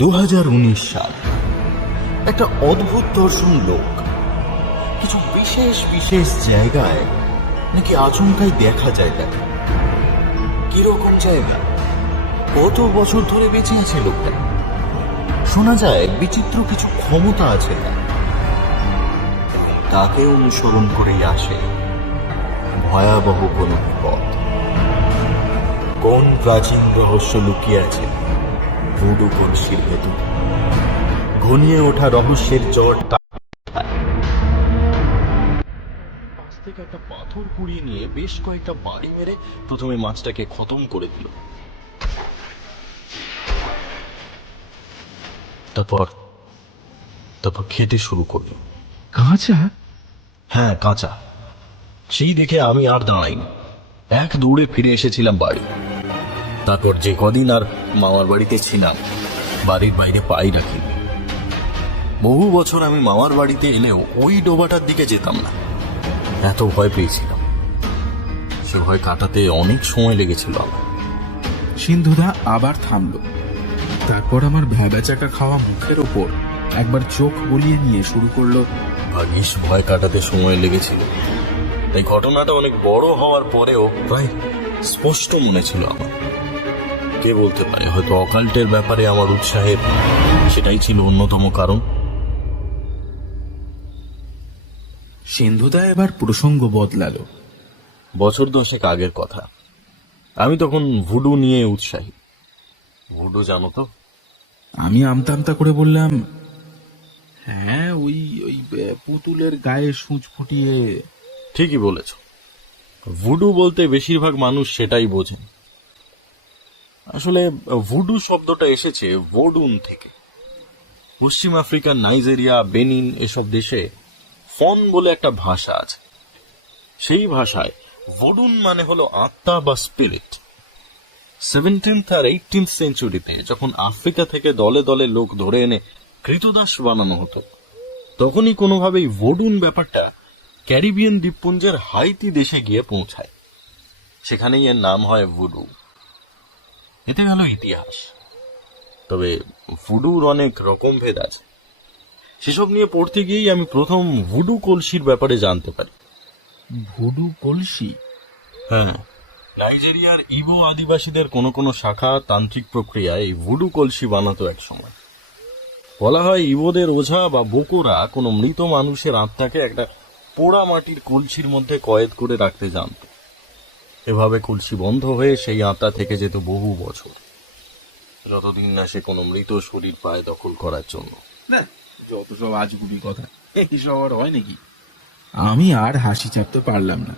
2019 সাল। একটা অদ্ভুত দর্শন লোক কিছু বিশেষ বিশেষ জায়গায় নাকি আচমকাই দেখা যায় তাকে। কিরকম জায়গা, কত বছর ধরে বেঁচে আছে লোকটা। শোনা যায় বিচিত্র কিছু ক্ষমতা আছে তাকে অনুসরণ করেই আসে ভয়াবহ কোন বিপদ। কোন প্রাচীন রহস্য লুকিয়ে আছে ভুডু কলসির ভেতর? ঘনিয়ে ওঠা রহস্যের জট পাশ থেকে একটা পাথর কুড়িয়ে নিয়ে বেশ কয়েকটা বাড়ি মেরে প্রথমে মাছটাকে খতম করে দিল। তারপর খেতে শুরু করলো। কাঁচা? হ্যাঁ, কাঁচা। সেই দেখে আমি আর দাঁড়াইনি, এক দৌড়ে ফিরে এসেছিলাম বাড়ি। তারপর যে কদিন আর মামার বাড়িতে ছিলাম, বাড়ির বাইরে পাই রাখি। বহু বছর আমি মামার বাড়িতে এলেও ওই ডোবাটার দিকে যেতাম না, এত ভয় পেয়েছিলাম। সে ভয় কাটাতে অনেক সময় লেগেছিল আমার। সিন্ধুদা আবার থামলো। তারপর আমার ভেবাচাকা খাওয়া মুখের ওপর একবার চোখ বলিয়ে নিয়ে শুরু করলো। ভাগ্যিস ভয় কাটাতে সময় লেগেছিল, এই ঘটনাটা অনেক বড় হওয়ার পরেও প্রায় স্পষ্ট মনে ছিল আমার। কে বলতে পারে, হয়তো অকাল্টের ব্যাপারে আমার উৎসাহের সেটাই ছিল অন্যতম কারণ। সিন্ধুদা এবার প্রসঙ্গ বদলালো। বছর 10 আগের কথা। আমি তখন ভুডু নিয়ে উৎসাহী। ভুডু জানো তো? আমি আমতা আমতা করে বললাম, হ্যাঁ, ওই ওই পুতুলের গায়ে সূচ ফুটিয়ে। ঠিকই বলেছ, ভুডু বলতে বেশিরভাগ মানুষ সেটাই বোঝেন। আসলে ভুডু শব্দটা এসেছে ভোডুন থেকে। পশ্চিম আফ্রিকার নাইজেরিয়া, বেনিন এসব দেশে ফন বলে একটা ভাষা আছে। সেই ভাষায় ভোডুন মানে হলো আত্মা বা স্পিরিট। 17th আর 18th সেঞ্চুরিতে যখন আফ্রিকা থেকে দলে দলে লোক ধরে এনে কৃতদাস বানানো হতো, তখনই কোনোভাবেই ভোডুন ব্যাপারটা ক্যারিবিয়ান দ্বীপপুঞ্জের হাইতি দেশে গিয়ে পৌঁছায়। সেখানেই এর নাম হয় ভুডু। এতে গেল ইতিহাস। তবে ভুডুর অনেক রকম ভেদ আছে। সেসব নিয়ে পড়তে গিয়েই আমি প্রথম ভুডু কলসির ব্যাপারে জানতে পারি। ভুডু কলসি? হ্যাঁ, নাইজেরিয়ার ইবো আদিবাসীদের কোন কোন শাখা তান্ত্রিক প্রক্রিয়ায় এই ভুডু কলসি বানাতো এক সময়। বলা হয় ইবোদের ওঝা বা বোকোরা কোনো মৃত মানুষের আত্মাকে একটা পোড়া মাটির কলসির মধ্যে কয়েদ করে রাখতে জানত। এভাবে কলসি বন্ধ হয়ে সেই আত্মা থেকে যেত বহু বছর, যতদিন না সে কোনো মৃত শরীর পায় দখল করার জন্য। যত সব আজগুবি কথা, এসব আর হয় নাকি? আমি আর হাসি চাপতে পারলাম না।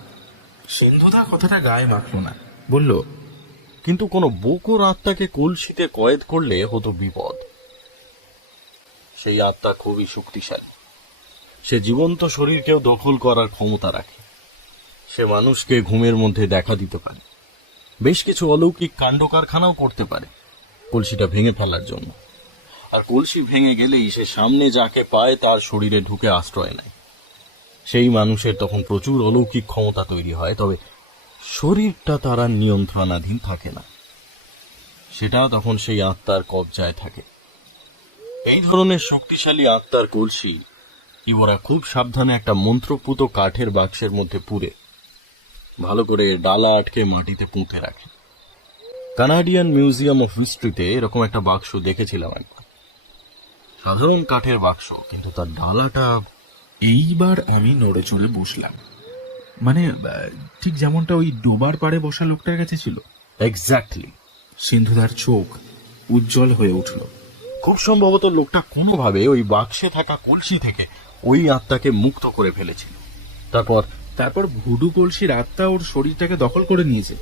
সিন্ধুদা কথাটা গায়ে মাখলো না, বলল, কিন্তু কোনো বোকোর আত্মাকে কলসিতে কয়েদ করলে হতো বিপদ। সেই আত্মা খুবই শক্তিশালী। সে জীবন্ত শরীরকেও দখল করার ক্ষমতা রাখে। সে মানুষকে ঘুমের মধ্যে দেখা দিতে পারে, বেশ কিছু অলৌকিক কাণ্ড কারখানাও করতে পারে কলসিটা ভেঙে ফেলার জন্য। আর কলসি ভেঙে গেলেই সে সামনে যাকে পায় তার শরীরে ঢুকে আশ্রয় নেয়। সেই মানুষের তখন প্রচুর অলৌকিক ক্ষমতা তৈরি হয়, তবে শরীরটা তার আর নিয়ন্ত্রণাধীন থাকে না, সেটা তখন সেই আত্মার কবজায় থাকে। এই ধরনের শক্তিশালী আত্মার কলসি ইবরা খুব সাবধানে একটা মন্ত্রপুত কাঠের বাক্সের মধ্যে পুরে ভালো করে ডালা আটকে মাটিতে পুঁতে রাখে। কানাডিয়ান মিউজিয়াম অফ হিস্ট্রিতে এরকম একটা বাক্স দেখেছিলাম একবার। সাধারণ কাঠের বাক্স, কিন্তু তার ডালাটা। এইবার আমি নড়ে চড়ে বসলাম। মানে ঠিক যেমনটা ওই ডোবার পাড়ে বসা লোকটার কাছে ছিল। এক্স্যাক্টলি। সিন্ধুদার চোখ উজ্জ্বল হয়ে উঠল। খুব সম্ভবত লোকটা কোনোভাবে ওই বাক্সে থাকা কলসি থেকে ওই আত্মাকে মুক্ত করে ফেলেছিল। তারপর ভুডু কলসির আত্মা ওর শরীরটাকে দখল করে নিয়েছে।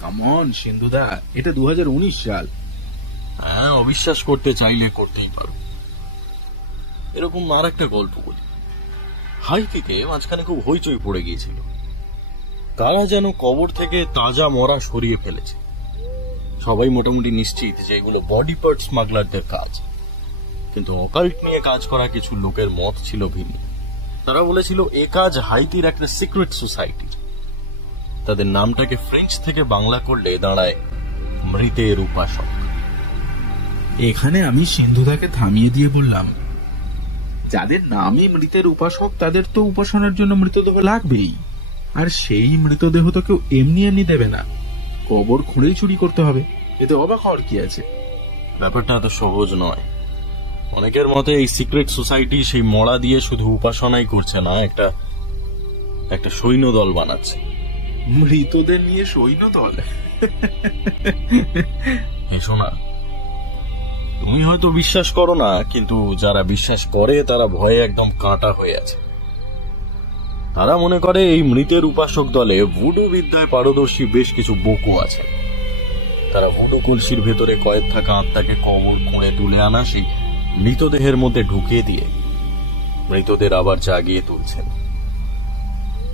কামন সিন্ধুদা, এটা 2019 সাল। হ্যাঁ, অবিশ্বাস করতে চাইলে করতেই পারো। এরকম আর একটা গল্প বলি। হাইতিতে মাঝখানে খুব হইচই পড়ে গিয়েছিল। তারা যেন কবর থেকে তাজা মরা সরিয়ে ফেলেছে। সবাই মোটামুটি নিশ্চিত যে এগুলো বডি পার্ট স্মাগলারদের কাজ, কিন্তু অকাল্ট নিয়ে কাজ করা কিছু লোকের মত ছিল ভিন্ন। তারা বলেছিল এ কাজ হাইতির একটা সিক্রেট সোসাইটির। তাদের নামটাকে ফ্রেঞ্চ থেকে বাংলা করলে দাঁড়ায় মৃতের উপাসক। এখানে আমি সিন্ধুদাকে থামিয়ে দিয়ে বললাম, যাদের নামই মৃতের উপাসক তাদের তো উপাসনার জন্য মৃতদেহ লাগবেই, আর সেই মৃতদেহ তো কেউ এমনি এমনি দেবে না, কবর খুঁড়েই চুরি করতে হবে। এতে অবাক হওয়ার কি আছে? ব্যাপারটা এত সহজ নয়। অনেকের মতে এই সিক্রেট সোসাইটি সেই মরা দিয়ে শুধু উপাসনাই করছে না, একটা একটা সৈন্য দল বানাচ্ছে। মৃতদের নিয়ে সৈন্য দল? এসো না, তুমি হয়তো বিশ্বাস করো না, কিন্তু যারা বিশ্বাস করে তারা ভয়ে একদম কাঁটা হয়ে আছে। তারা মনে করে এই মৃতের উপাসক দলে ভুডু বিদ্যায় পারদর্শী বেশ কিছু বোকো আছে। তারা ভুডু কলসির ভেতরে কয়েদ থাকা আত্মাকে কবর খুঁড়ে তুলে আনা সেই মৃতদেহের মধ্যে ঢুকিয়ে দিয়ে মৃতদের আবার জাগিয়ে তুলছেন।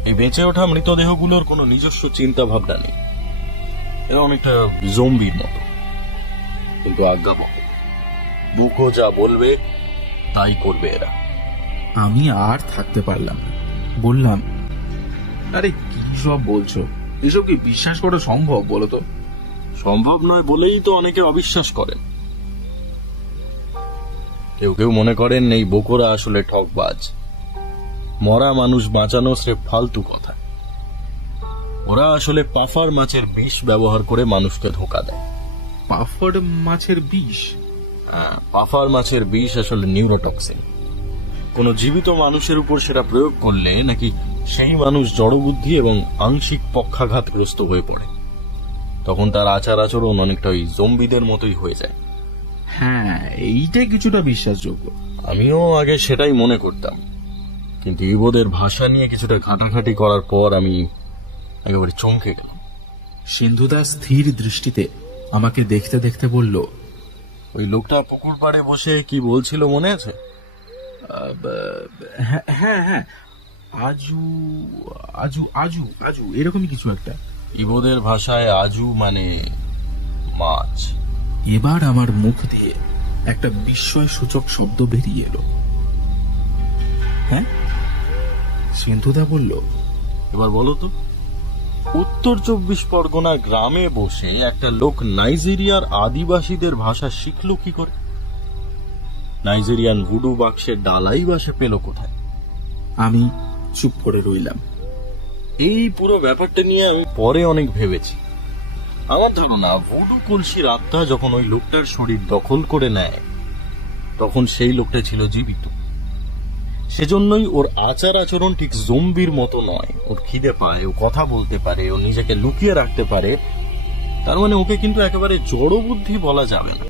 এই বেঁচে ওঠা মৃতদেহগুলোর কোনো নিজস্ব চিন্তা ভাবনা নেই, এরা অনেকটা জম্বির মতো, কিন্তু আজ্ঞাবহ। বুকো যা বলবে তাই করবে এরা। আমি আর থাকতে পারলাম না, বললাম, আরে কি সব বলছো? এসব কি বিশ্বাস করা সম্ভব বলো তো? সম্ভব নয় বলেই তো অনেকে অবিশ্বাস করেন। কেউ কেউ মনে করেন এই বোকোরা আসলে ঠকবাজ, মরা মানুষ বাঁচানো স্রেফ ফালতু কথা। ওরা আসলে পাফার মাছের বিষ ব্যবহার করে মানুষকে ধোঁকা দেয়। পাফার মাছের বিষ? হ্যাঁ, পাফার মাছের বিষ আসলে নিউরোটক্সিন। কোন জীবিত মানুষের উপর সেটা প্রয়োগ করলে নাকি সেই মানুষ জড়বুদ্ধি এবং আংশিক পক্ষাঘাতগ্রস্ত হয়ে পড়ে। তখন তার আচার আচরণ অনেকটা ওই জম্বিদের মতোই হয়ে যায়। হ্যাঁ, এইটা কিছুটা বিশ্বাসযোগ্য। আমিও আগে সেটাই মনে করতাম, কিন্তু ইবোদের ভাষা নিয়ে কিছুটা ঘাটাঘাটি করার পর আমি একেবারে চমকে গেলাম। সিন্ধুদা স্থির দৃষ্টিতে আমাকে দেখতে দেখতে বলল, ওই লোকটা পুকুর পাড়ে বসে কি বলছিল মনে আছে? হ্যাঁ হ্যাঁ, আজু আজু আজু আজু এরকমই কিছু একটা। ইবোদের ভাষায় আজু মানে মাছ। এবার আমার মুখ দিয়ে একটা বিস্ময় সূচক শব্দ বেরিয়ে এলো। হ্যাঁ, সিন্ধুদা বলল, এবার বলো তো, উত্তর 24 পরগনা গ্রামে বসে একটা লোক নাইজেরিয়ার আদিবাসীদের ভাষা শিখলো কি করে? নাইজেরিয়ান ভুডু বাক্সের ডালাই বাসে পেল কোথায়? আমি চুপ করে রইলাম। এই পুরো ব্যাপারটা নিয়ে আমি পরে অনেক ভেবেছি। আমার ধারণা ভুডু কলসির আত্মা যখন ওই লোকটার শরীর দখল করে নেয় তখন সেই লোকটা ছিল জীবিত। সেজন্যই ওর আচার আচরণ ঠিক জম্বির মতো নয়। ওর খিদে পায়, ও কথা বলতে পারে, ও নিজেকে লুকিয়ে রাখতে পারে। তার মানে ওকে কিন্তু একেবারে জড়বুদ্ধি বলা যাবে না।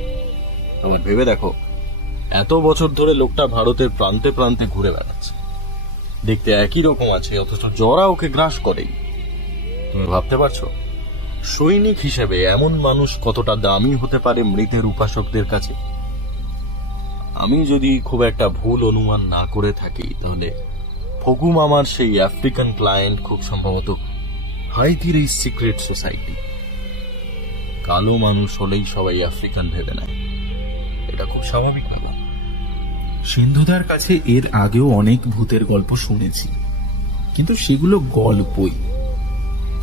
আবার ভেবে দেখো, এত বছর ধরে লোকটা ভারতের প্রান্তে প্রান্তে ঘুরে বেড়াচ্ছে, দেখতে একই রকম আছে, অথচ জরা ওকে গ্রাস করেই। তুমি ভাবতে পারছো সৈনিক হিসেবে এমন মানুষ কতটা দামি হতে পারে মৃতের উপাসকদের কাছে? আমি যদি খুব একটা ভুল অনুমান না করে থাকি তাহলে ফগু মামার সেই আফ্রিকান ক্লায়েন্ট খুব সম্ভবত হাইতির এই সিক্রেট সোসাইটি। কালো মানুষ হলেই সবাই আফ্রিকান ভেবে নেয়, এটা খুব স্বাভাবিক ব্যাপার। সিন্ধুদার কাছে এর আগেও অনেক ভূতের গল্প শুনেছি, কিন্তু সেগুলো গল্পই।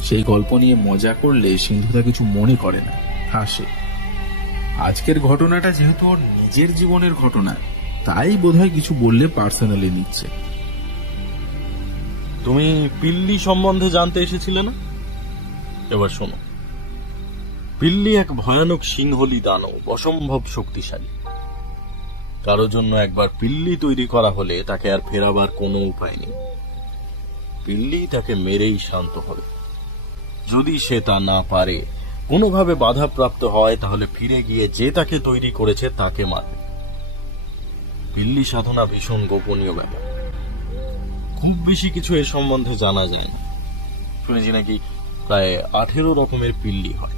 সেই গল্প নিয়ে মজা করলে সিন্ধুদা কিছু মনে করে না, হাসে। আজকের ঘটনাটা যেহেতু ওর নিজের জীবনের ঘটনা, তাই বোধহয় কিছু বললে পার্সোনালি নিচ্ছে। তুমি পিল্লি সম্বন্ধে জানতে এসেছিলে না? এবার শোনো, পিল্লি এক ভয়ানক সিংহলী দানব, অসম্ভব শক্তিশালী। কারো জন্য একবার পিল্লি তৈরি করা হলে তাকে আর ফেরাবার কোনো উপায় নেই। পিল্লি তাকে মেরেই শান্ত হবে। যদি সে তা না পারে, কোনোভাবে বাধাপ্রাপ্ত হয়, তাহলে ফিরে গিয়ে যে তাকে তৈরি করেছে তাকে মারবে। পিল্লি সাধনা ভীষণ গোপনীয় ব্যাপার, খুব বেশি কিছু এর সম্বন্ধে জানা যায় না। শুনেছি নাকি প্রায় 18 রকমের পিল্লি হয়।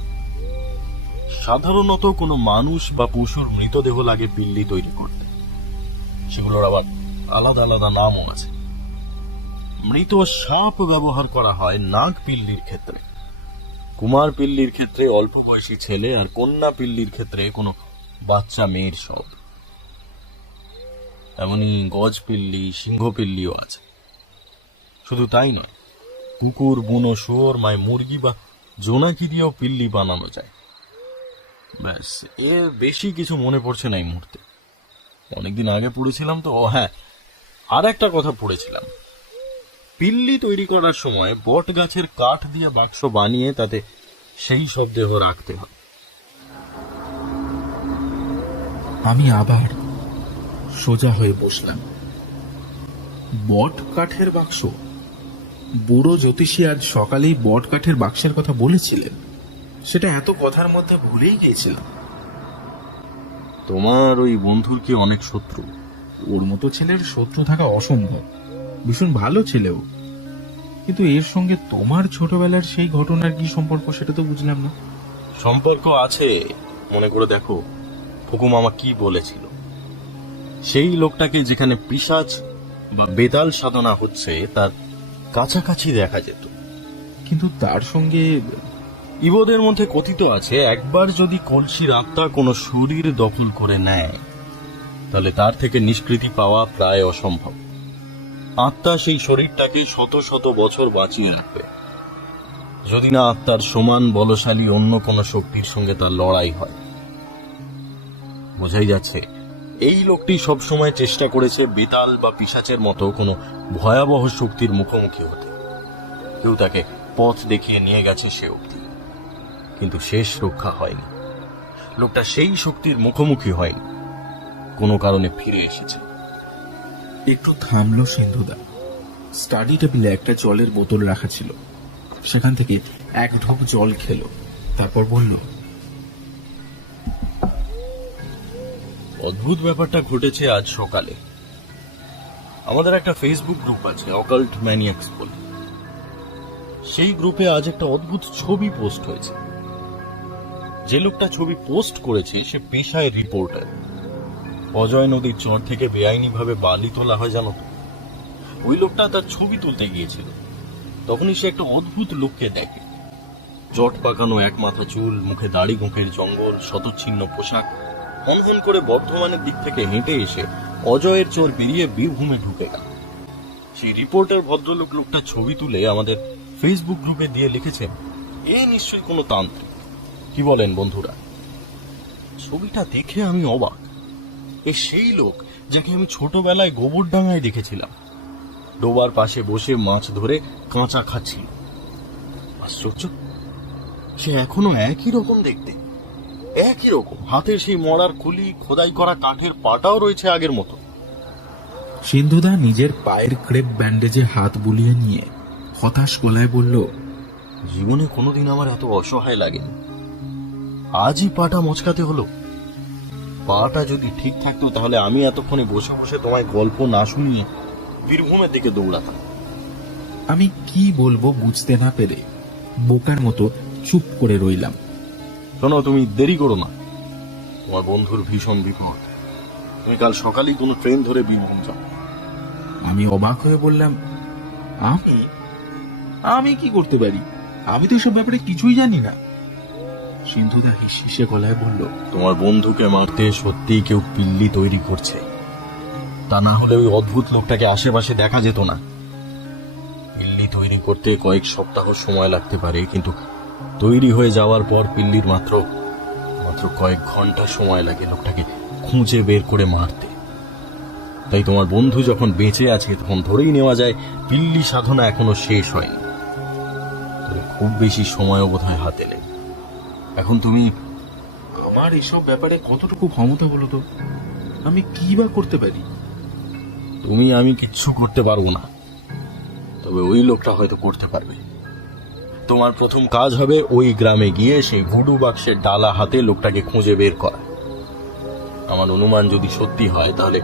সাধারণত কোনো মানুষ বা পশুর মৃতদেহ লাগে পিল্লি তৈরি করতে। সেগুলোর আবার আলাদা আলাদা নামও আছে। মৃত সাপ ব্যবহার করা হয় নাগ পিল্লির ক্ষেত্রে, কুমার পিল্লির ক্ষেত্রে অল্প বয়সী ছেলে, আর কন্যা পিল্লির ক্ষেত্রে কোনো বাচ্চা মেয়ের সব। এমনি গজ পিল্লি, সিংহ পিল্লিও আছে। শুধু তাই নয়, কুকুর, বুনো শুয়োর, মায় মুরগি বা জোনাকি দিয়েও পিল্লি বানানো যায়। ব্যাস, এর বেশি কিছু মনে পড়ছে না এই মুহূর্তে। অনেকদিন আগে পড়েছিলাম তো। হ্যাঁ, আর একটা কথা পড়েছিলাম, পিল্লি তৈরি করার সময় বট গাছের কাঠ দিয়ে বাক্স বানিয়ে তাতে সেই সব দেহ রাখতে হয়। আমি আবার সোজা হয়ে বসলাম। বট কাঠের বাক্স? বুড়ো জ্যোতিষী আজ সকালেই বট কাঠের বাক্সের কথা বলেছিলেন। সেটা এত কথার মধ্যে ভুলেই গিয়েছিলাম। তোমার ওই বন্ধুর কি অনেক শত্রু? ওর মতো ছেলের শত্রু থাকা অসম্ভব। ভীষণ ভালো ছেলেও, কিন্তু এর সঙ্গে তোমার ছোটবেলার সেই ঘটনার কি সম্পর্ক সেটা তো বুঝলাম না। সম্পর্ক আছে, মনে করে দেখো ফুকু মামা কি বলেছিল। সেই লোকটাকে যেখানে পিশাচ বা বেতাল সাধনা হচ্ছে তার কাছাকাছি দেখা যেত। কিন্তু তার সঙ্গে ইবোদের মধ্যে কথিত আছে, একবার যদি কলসির আত্মা কোনো শরীর দখল করে নেয় তাহলে তার থেকে নিষ্কৃতি পাওয়া প্রায় অসম্ভব। আত্মা সেই শরীরটাকে শত শত বছর বাঁচিয়ে রাখবে, যদি না আত্মার সমান বলশালী অন্য কোনো শক্তির সঙ্গে তার লড়াই হয়। বোঝাই যাচ্ছে এই লোকটি সবসময় চেষ্টা করেছে বেতাল বা পিশাচের মতো কোনো ভয়াবহ শক্তির মুখোমুখি হতে। কেউ তাকে পথ দেখিয়ে নিয়ে গেছে সে অবধি, কিন্তু শেষ রক্ষা হয়নি। লোকটা সেই শক্তির মুখোমুখি হয়নি, কোনো কারণে ফিরে এসেছে। একটু থামলো সিন্ধুদা। স্টাডি টেবিলে একটা জলের বোতল রাখা ছিল, সেখান থেকে এক ঢোক জল খেলো, তারপর বলল, অদ্ভুত ব্যাপারটা ঘটেছে আজ সকালে। আমাদের একটা ফেসবুক গ্রুপ আছে, অকাল্ট ম্যানিয়াক্স বলে। সেই গ্রুপে আজ একটা অদ্ভুত ছবি পোস্ট হয়েছে। যে লোকটা ছবি পোস্ট করেছে সে পেশায় রিপোর্টার। অজয় নদীর চর থেকে বেআইনিভাবে বালি তোলা হয় জানো তো। ওই লোকটা তার ছবি তুলতে গিয়েছিল, তখনই সে একটা অদ্ভুত লোককে দেখে। জট পাকানো এক মাথা চুল, মুখে দাড়ি গোঁফের জঙ্গল, শতচ্ছিন্ন পোশাক। হনহন করে বর্ধমানের দিক থেকে হেঁটে এসে অজয়ের চর পেরিয়ে বীরভূমে ঢুকে গেল। সেই রিপোর্টার ভদ্রলোক লোকটা ছবি তুলে আমাদের ফেসবুক গ্রুপে দিয়ে লিখেছেন, এ নিশ্চয়ই কোনো তান্ত্রিক। কি বলেন বন্ধুরা? ছবিটা দেখে আমি অবাক। এ সেই লোক যাকে আমি ছোটবেলায় গোবরডাঙ্গায় দেখেছিলাম, ডোবার পাশে বসে মাছ ধরে কাঁচা খাচ্ছিল। আশ্চর্য, সে এখনো একই রকম দেখতে, একই রকম। হাতে সেই মরার খুলি, খোদাই করা কাঠের পাটাও রয়েছে আগের মতো। সিন্ধুদা নিজের পায়ের ক্রেপ ব্যান্ডেজে হাত বুলিয়ে নিয়ে হতাশ গলায় বলল, জীবনে কোনোদিন আমার এত অসহায় লাগেনি। আজই পাটা মচকাতে হলো। পাটা যদি ঠিক থাকতো তাহলে আমি এতক্ষণে বসে বসে তোমায় গল্প না শুনিয়ে বীরভূমের দিকে দৌড়াতাম। আমি কি বলবো বুঝতে না পেরে বোকার মতো চুপ করে রইলাম। শোনো, তুমি দেরি করো না, তোমার বন্ধুর ভীষণ বিপদ। তুমি কাল সকালেই কোনো ট্রেন ধরে বীরভূম যাও। আমি অবাক হয়ে বললাম, আমি আমি কি করতে পারি? আমি তো এসব ব্যাপারে কিছুই জানি না। সিন্ধুদা হিসে গলায় বলল, তোমার বন্ধুকে মারতে সত্যিই কেউ পিল্লি তৈরি করছে। তা না হলে ওই অদ্ভুত লোকটাকে আশেপাশে দেখা যেত না। পিল্লি তৈরি করতে কয়েক সপ্তাহ সময় লাগতে পারে, কিন্তু তৈরি হয়ে যাওয়ার পর পিল্লির মাত্র কয়েক ঘন্টা সময় লাগে লোকটাকে খুঁজে বের করে মারতে। তাই তোমার বন্ধু যখন বেঁচে আছে তখন ধরেই নেওয়া যায় পিল্লি সাধনা এখনো শেষ হয়নি। তবে খুব বেশি সময়ও বোধহয় হাতে নেই। এখন তুমি আমার এসব ব্যাপারে কতটুকু ক্ষমতা বলো তো? আমি কি বা করতে পারি? আমি কিচ্ছু করতে পারবো না, তবে ওই লোকটা হয়তো করতে পারবে। তোমার প্রথম কাজ হবে ওই গ্রামে গিয়ে সেই ভুডু বাক্সের ডালা হাতে লোকটাকে খুঁজে বের করা। আমার অনুমান যদি সত্যি হয় তাহলে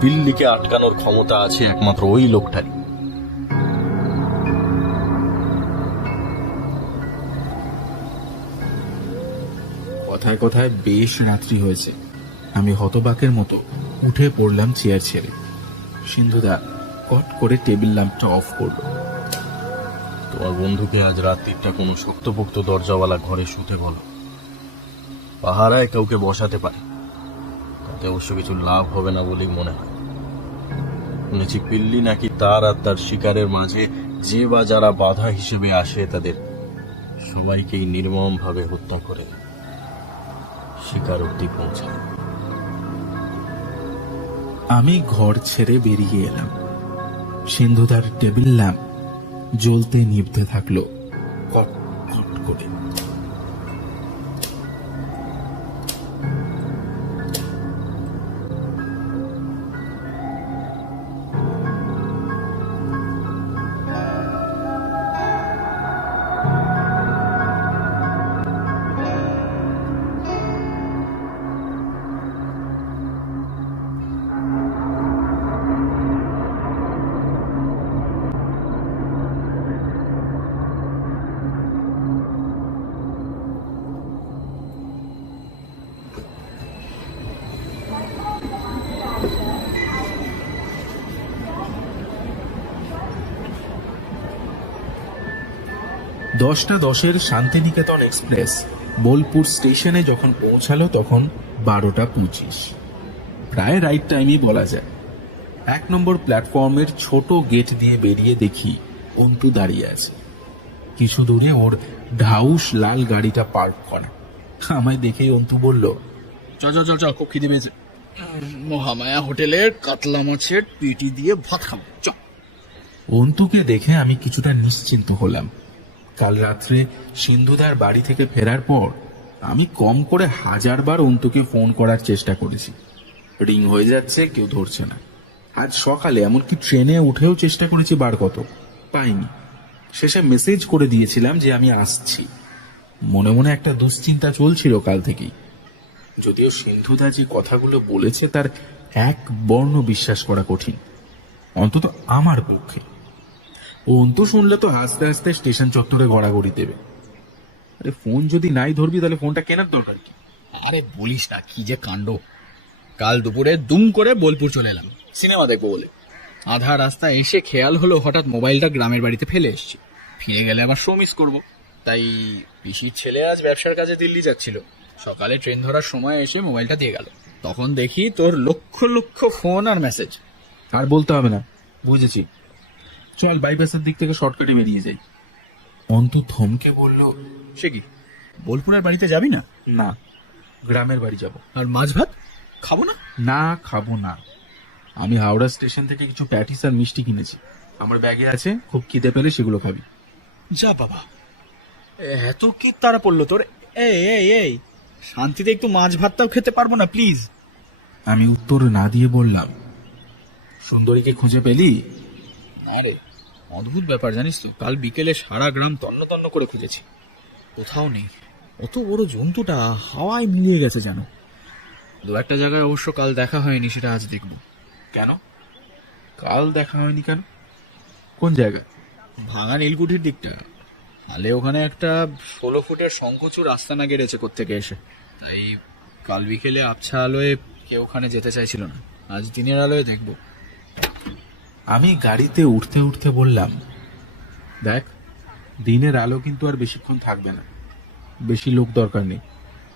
পিল্লিকে আটকানোর ক্ষমতা আছে একমাত্র ওই লোকটারই। কথায় কথায় বেশ রাত্রি হয়েছে। আমি হতবাকের মতো উঠে পড়লাম চেয়ার ছেড়ে। সিন্ধুদা কট করে টেবিল ল্যাম্পটা অফ করলো। তোমার বন্ধুকে আজ রাত্রিটা কোনো শক্তপোক্ত দরজাওয়ালা ঘরে শুতে বলো। পাহারায় কাউকে বসাতে পারে, তাতে অবশ্য কিছু লাভ হবে না বলেই মনে হয়। শুনেছি পিল্লি নাকি তার আর তার শিকারের মাঝে যে বা যারা বাধা হিসেবে আসে তাদের সবাইকেই নির্মম ভাবে হত্যা করে। স্বীকারোক্তি পৌঁছাল। আমি ঘর ছেড়ে বেরিয়ে এলাম। সিন্ধুদার টেবিল ল্যাম্প জ্বলতে নিভতে থাকলো কট কট করে। দশটা 10-এর শান্তিনিকেতন এক্সপ্রেস বোলপুর স্টেশনে যখন পৌঁছালো তখন 12:25। প্রায় রাইট টাইমই বলা যায়। 1 নম্বর প্ল্যাটফর্মের ছোট গেট দিয়ে বেরিয়ে দেখি অন্তু দাঁড়িয়ে আছে। কিছু দূরে ওর ঢাউস লাল গাড়িটা পার্ক করা। আমায় দেখেই অন্তু বলল, চল চল চল চল, খুব খিদে পেয়েছে। মহামায়া হোটেলের কাতলা মাছের পিটি দিয়ে ভাত খাবো, চল। অন্তুকে দেখে আমি কিছুটা নিশ্চিন্ত হলাম। কাল রাত্রে সিন্ধুদার বাড়ি থেকে ফেরার পর আমি কম করে 1000 বার অন্তুকে ফোন করার চেষ্টা করেছি। রিং হয়ে যাচ্ছে, কেউ ধরছে না। আজ সকালে এমনকি ট্রেনে উঠেও চেষ্টা করেছি বার কত, পাইনি। শেষে মেসেজ করে দিয়েছিলাম যে আমি আসছি। মনে মনে একটা দুশ্চিন্তা চলছিল কাল থেকেই। যদিও সিন্ধুদা যে কথাগুলো বলেছে তার এক বর্ণ বিশ্বাস করা কঠিন, অন্তত আমার পক্ষে। অন্তু শুনলে তো আস্তে আস্তে স্টেশন চত্বরে গড়াগড়ি দেবে। আরে ফোন যদি নাই ধরবি তাহলে ফোনটা কেনার দরকার কি? আরে বলিস না, কি যে কাণ্ড। কাল দুপুরে দুম করে বোলপুর চলে এলাম সিনেমা দেখবো বলে। আধা রাস্তা এসে খেয়াল হলো হঠাৎ মোবাইলটা গ্রামের বাড়িতে ফেলে এসেছি। ফিরে গেলে আবার শো মিস করবো। তাই পিসির ছেলে আজ ব্যবসার কাজে দিল্লি যাচ্ছিল। সকালে ট্রেন ধরার সময় এসে মোবাইলটা দিয়ে গেল। তখন দেখি তোর লক্ষ লক্ষ ফোন আর মেসেজ। আর বলতে হবে না, বুঝেছি। চল বাইপাসের দিক থেকে শর্টকাটে বেরিয়ে যাই। অন্তু থমকে বলল, সে কি, বোলপুরের বাড়িতে যাবি না? না, গ্রামের বাড়ি যাব। আর মাছ ভাত খাবো না? না, খাবো না। আমি হাওড়া স্টেশন থেকে কিছু প্যাটিস আর মিষ্টি কিনেছি, আমার ব্যাগে আছে। খুব খিদে পেলে সেগুলো খাবি। যা বাবা, এত কি তারা পড়লো তোর? এই এই এই, শান্তিতে একটু মাছ ভাতটাও খেতে পারবো না প্লিজ? আমি উত্তর না দিয়ে বললাম, সুন্দরীকে খুঁজে পেলি? না রে, অদ্ভুত ব্যাপার জানিস তো। কাল বিকেলে সারা গ্রাম তন্ন তন্ন করে খুঁজেছি, কোথাও নেই। অত বড় জন্তুটা হাওয়ায় মিলিয়ে গেছে জানো। 2-1 জায়গায় অবশ্য কাল দেখা হয়নি, সেটা আজ দেখবো। কেন কাল দেখা হয়নি কেন? কোন জায়গা? ভাঙা নীলকুঠির দিকটা। তাহলে ওখানে একটা 16 ফুটের শঙ্খচূড় আস্তানা গেড়েছে কোত্থেকে এসে। তাই কাল বিকেলে আবছা আলোয় কেউ ওখানে যেতে চাইছিল না। আজ দিনের আলোয় দেখবো। আমি গাড়িতে উঠতে উঠতে বললাম, দেখ, দিনের আলো কিন্তু আর বেশিক্ষণ থাকবে না। বেশি লোক দরকার নেই।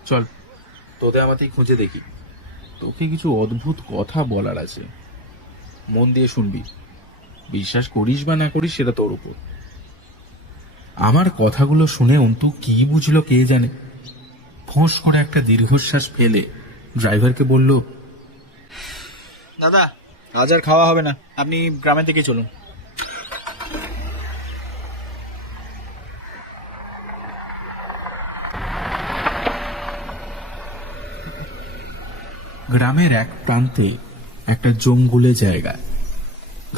চল, তোদের আমাতেই খুঁজে দেখি। তোকে কিছু অদ্ভুত কথা বলার আছে, মন দিয়ে শুনবি। বিশ্বাস করিস বা না করিস সেটা তোর উপর। আমার কথাগুলো শুনে অন্তু কি বুঝলো কে জানে। ফোঁস করে একটা দীর্ঘশ্বাস ফেলে ড্রাইভারকে বলল, দাদা, আজ আর খাওয়া হবে না, আপনি গ্রামের দিকে চলুন। গ্রামের এক প্রান্তে একটা জঙ্গলে জায়গা।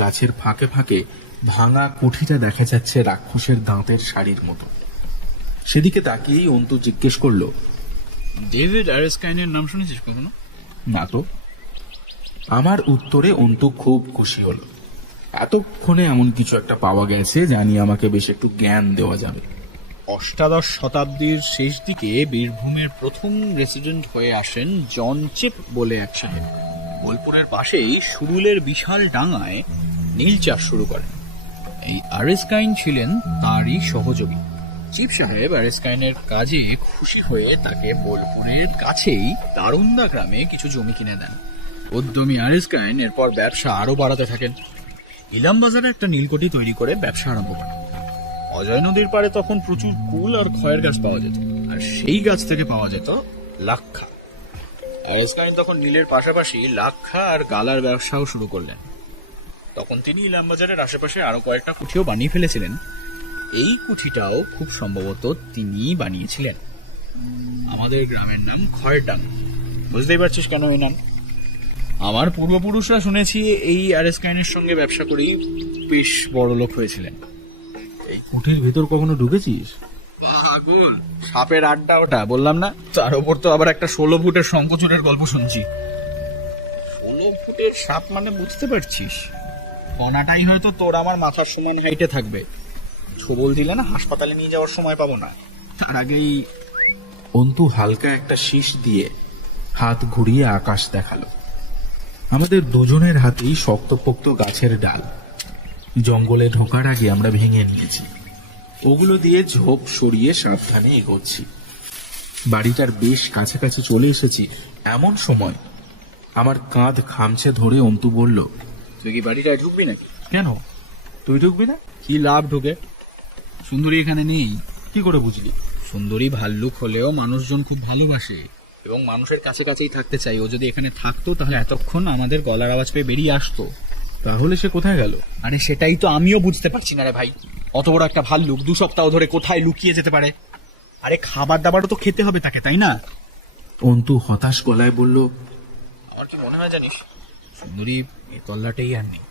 গাছের ফাঁকে ফাঁকে ভাঙা কুঠিটা দেখা যাচ্ছে রাক্ষসের দাঁতের শাড়ির মতো। সেদিকে তাকিয়েই অন্তু জিজ্ঞেস করলো, ডেভিড আরেস্কাইনের নাম শুনেছিস কখনো? না তো। আমার উত্তরে অন্তু খুব খুশি হলো। এতক্ষণে এমন কিছু একটা পাওয়া গেছে জানি আমাকে বেশ একটু জ্ঞান দেওয়া যাবে। 18 শতাব্দীর শেষ দিকে বীরভূমের প্রথম রেসিডেন্ট হয়ে আসেন জন চিপ বলে এক সাহেব। বোলপুরের পাশেই সুরুলের বিশাল ডাঙায় নীল চাষ শুরু করেন। এই আরেস্কাইন ছিলেন তারই সহযোগী। চিপ সাহেব আরেস্কাইনের কাজে খুশি হয়ে তাকে বোলপুরের কাছেই দারুন্দা গ্রামে কিছু জমি কিনে দেন। উদ্যমী আরেস্কাইন এরপর ব্যবসা আরো বাড়াতে থাকেন। ইলাম বাজারে একটা নীলকুঠি তৈরি করে ব্যবসা আরম্ভ করেন। অজয় নদীর পাড়ে তখন প্রচুর কুল আর খয়ের গাছ পাওয়া যেত, আর সেই গাছ থেকে পাওয়া যেত লাক্ষা। আইসকাইন তখন নীলের পাশাপাশি লাক্ষা আর গালার ব্যবসাও শুরু করলেন। তখন তিনি ইলামবাজারের আশেপাশে আরো কয়েকটা কুঠিও বানিয়ে ফেলেছিলেন। এই কুঠিটাও খুব সম্ভবত তিনিই বানিয়েছিলেন। আমাদের গ্রামের নাম খয়ডাং। বুঝতেই পারছিস কেন এই নাম। আমার পূর্বপুরুষরা শুনেছি এই আইসকাইনের সঙ্গে ব্যবসা করেই বেশ বড় লোক হয়েছিলেন। এই কুঠির ভেতর কখনো ঢুকেছিস? পাগল, সাপের আড্ডা ওটা, বললাম না। তার উপর তো আবার একটা 16 ফুটের শঙ্খচূড়ের গল্প শুনছি। 16 ফুটের সাপ মানে বুঝতে পারছিস, কণাটাই হয়তো তোর আমার মাথার সমান হাইটে থাকবে। ছবল দিলে না হাসপাতালে নিয়ে যাওয়ার সময় পাবো না, তার আগেই। অন্তু হালকা একটা শীষ দিয়ে হাত ঘুরিয়ে আকাশ দেখালো। আমাদের দুজনের হাতেই শক্তপোক্ত গাছের ডাল। জঙ্গলে ঢোকার আগে আমরা ভেঙে নিয়েছি, ওগুলো দিয়ে ঝোপ সরিয়ে সাবধানে এগোচ্ছি। বাড়িটার বেশ কাছাকাছি চলে এসেছি। এমন সময় আমার কাঁধ খামছে ধরে অন্তু বলল, তুই কি বাড়িটায় ঢুকবি নাকি? কেন, তুই ঢুকবি না? কি লাভ ঢুকে? সুন্দরী এখানে নেই। কি করে বুঝলি? সুন্দরী ভাল্লুক হলেও মানুষজন খুব ভালোবাসে এবং মানুষের কাছে কাছেই থাকতে চাই। ও যদি এখানে থাকতো তাহলে এতক্ষণ আমাদের গলার আওয়াজ পেয়ে বেরিয়ে আসতো। তাহলে সে কোথায় গেল? মানে সেটাই তো আমিও বুঝতে পারছি না রে ভাই। অত বড় একটা ভাল্লুক 2 সপ্তাহ ধরে কোথায় লুকিয়ে যেতে পারে? আরে খাবার দাবারও তো খেতে হবে তাকে, তাই না? অন্তু হতাশ গলায় বলল, আমার কি মনে হয় জানিস, সুন্দরী এই তল্লাটেই আর নেই।